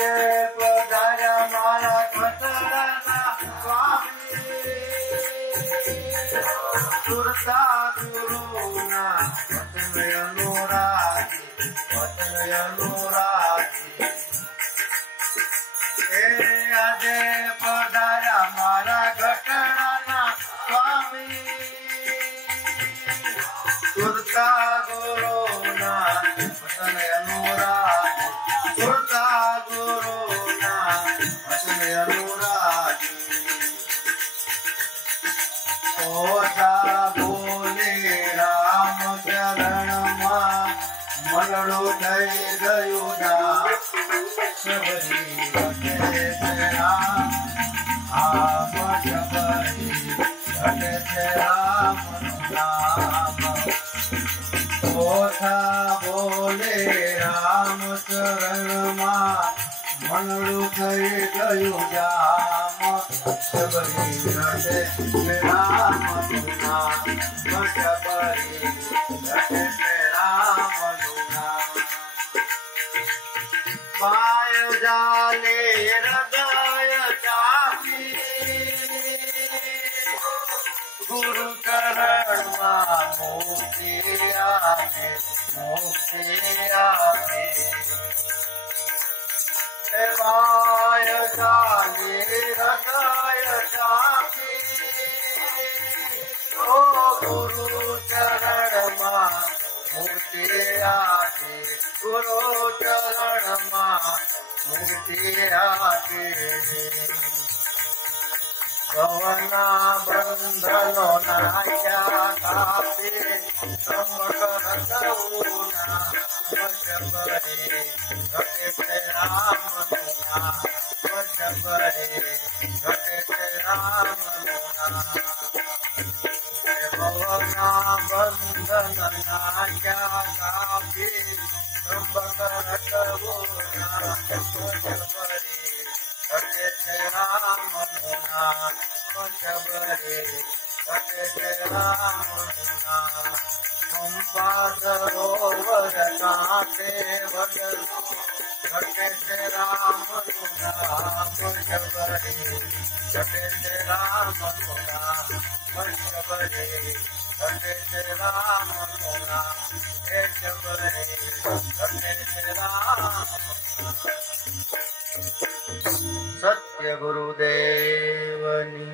पधारा मारा खतराना स्वामी सुरता गुरुना वचन अनुरागी आज पधारा मारा घटना स्वामी सुरता गुरुना वचन अनुरागी सुरता गुरुना वचन अनुरागी ओसा बोले राम चरण मनड़ो थई गयो ना सबरी घटे राम आप सबरी घटे राम नाम ओसा बोले राम चरण मनड़ो थई गयो जाम सबरी घटे राम नाम सबरी घटे राम नाम पाय जाले हृदय चापी गुरु चरण मुक्ति आवे पाय जाले हृदय चापी ओ गुरु चरण मुक्ति आवे गुरु चरण मुक्ति आवे भवना बंधनो नाश्या कापे समकरतऊना वशबरे घटे ते रामनुना वशबरे घटे ते रामनुना भवना बंधन नाश्या कापे समकरतऊना वशबरे घटे ते रामनुना वशबरे घटे ते रामनुना पंपा सरोवर कांठे वडल घटे ते रामनुना वशबरे घटे ते रामनुना वशबरे घटे ते रामनुना वशबरे घटे ते रामनुना। सत्य गुरुदेवनी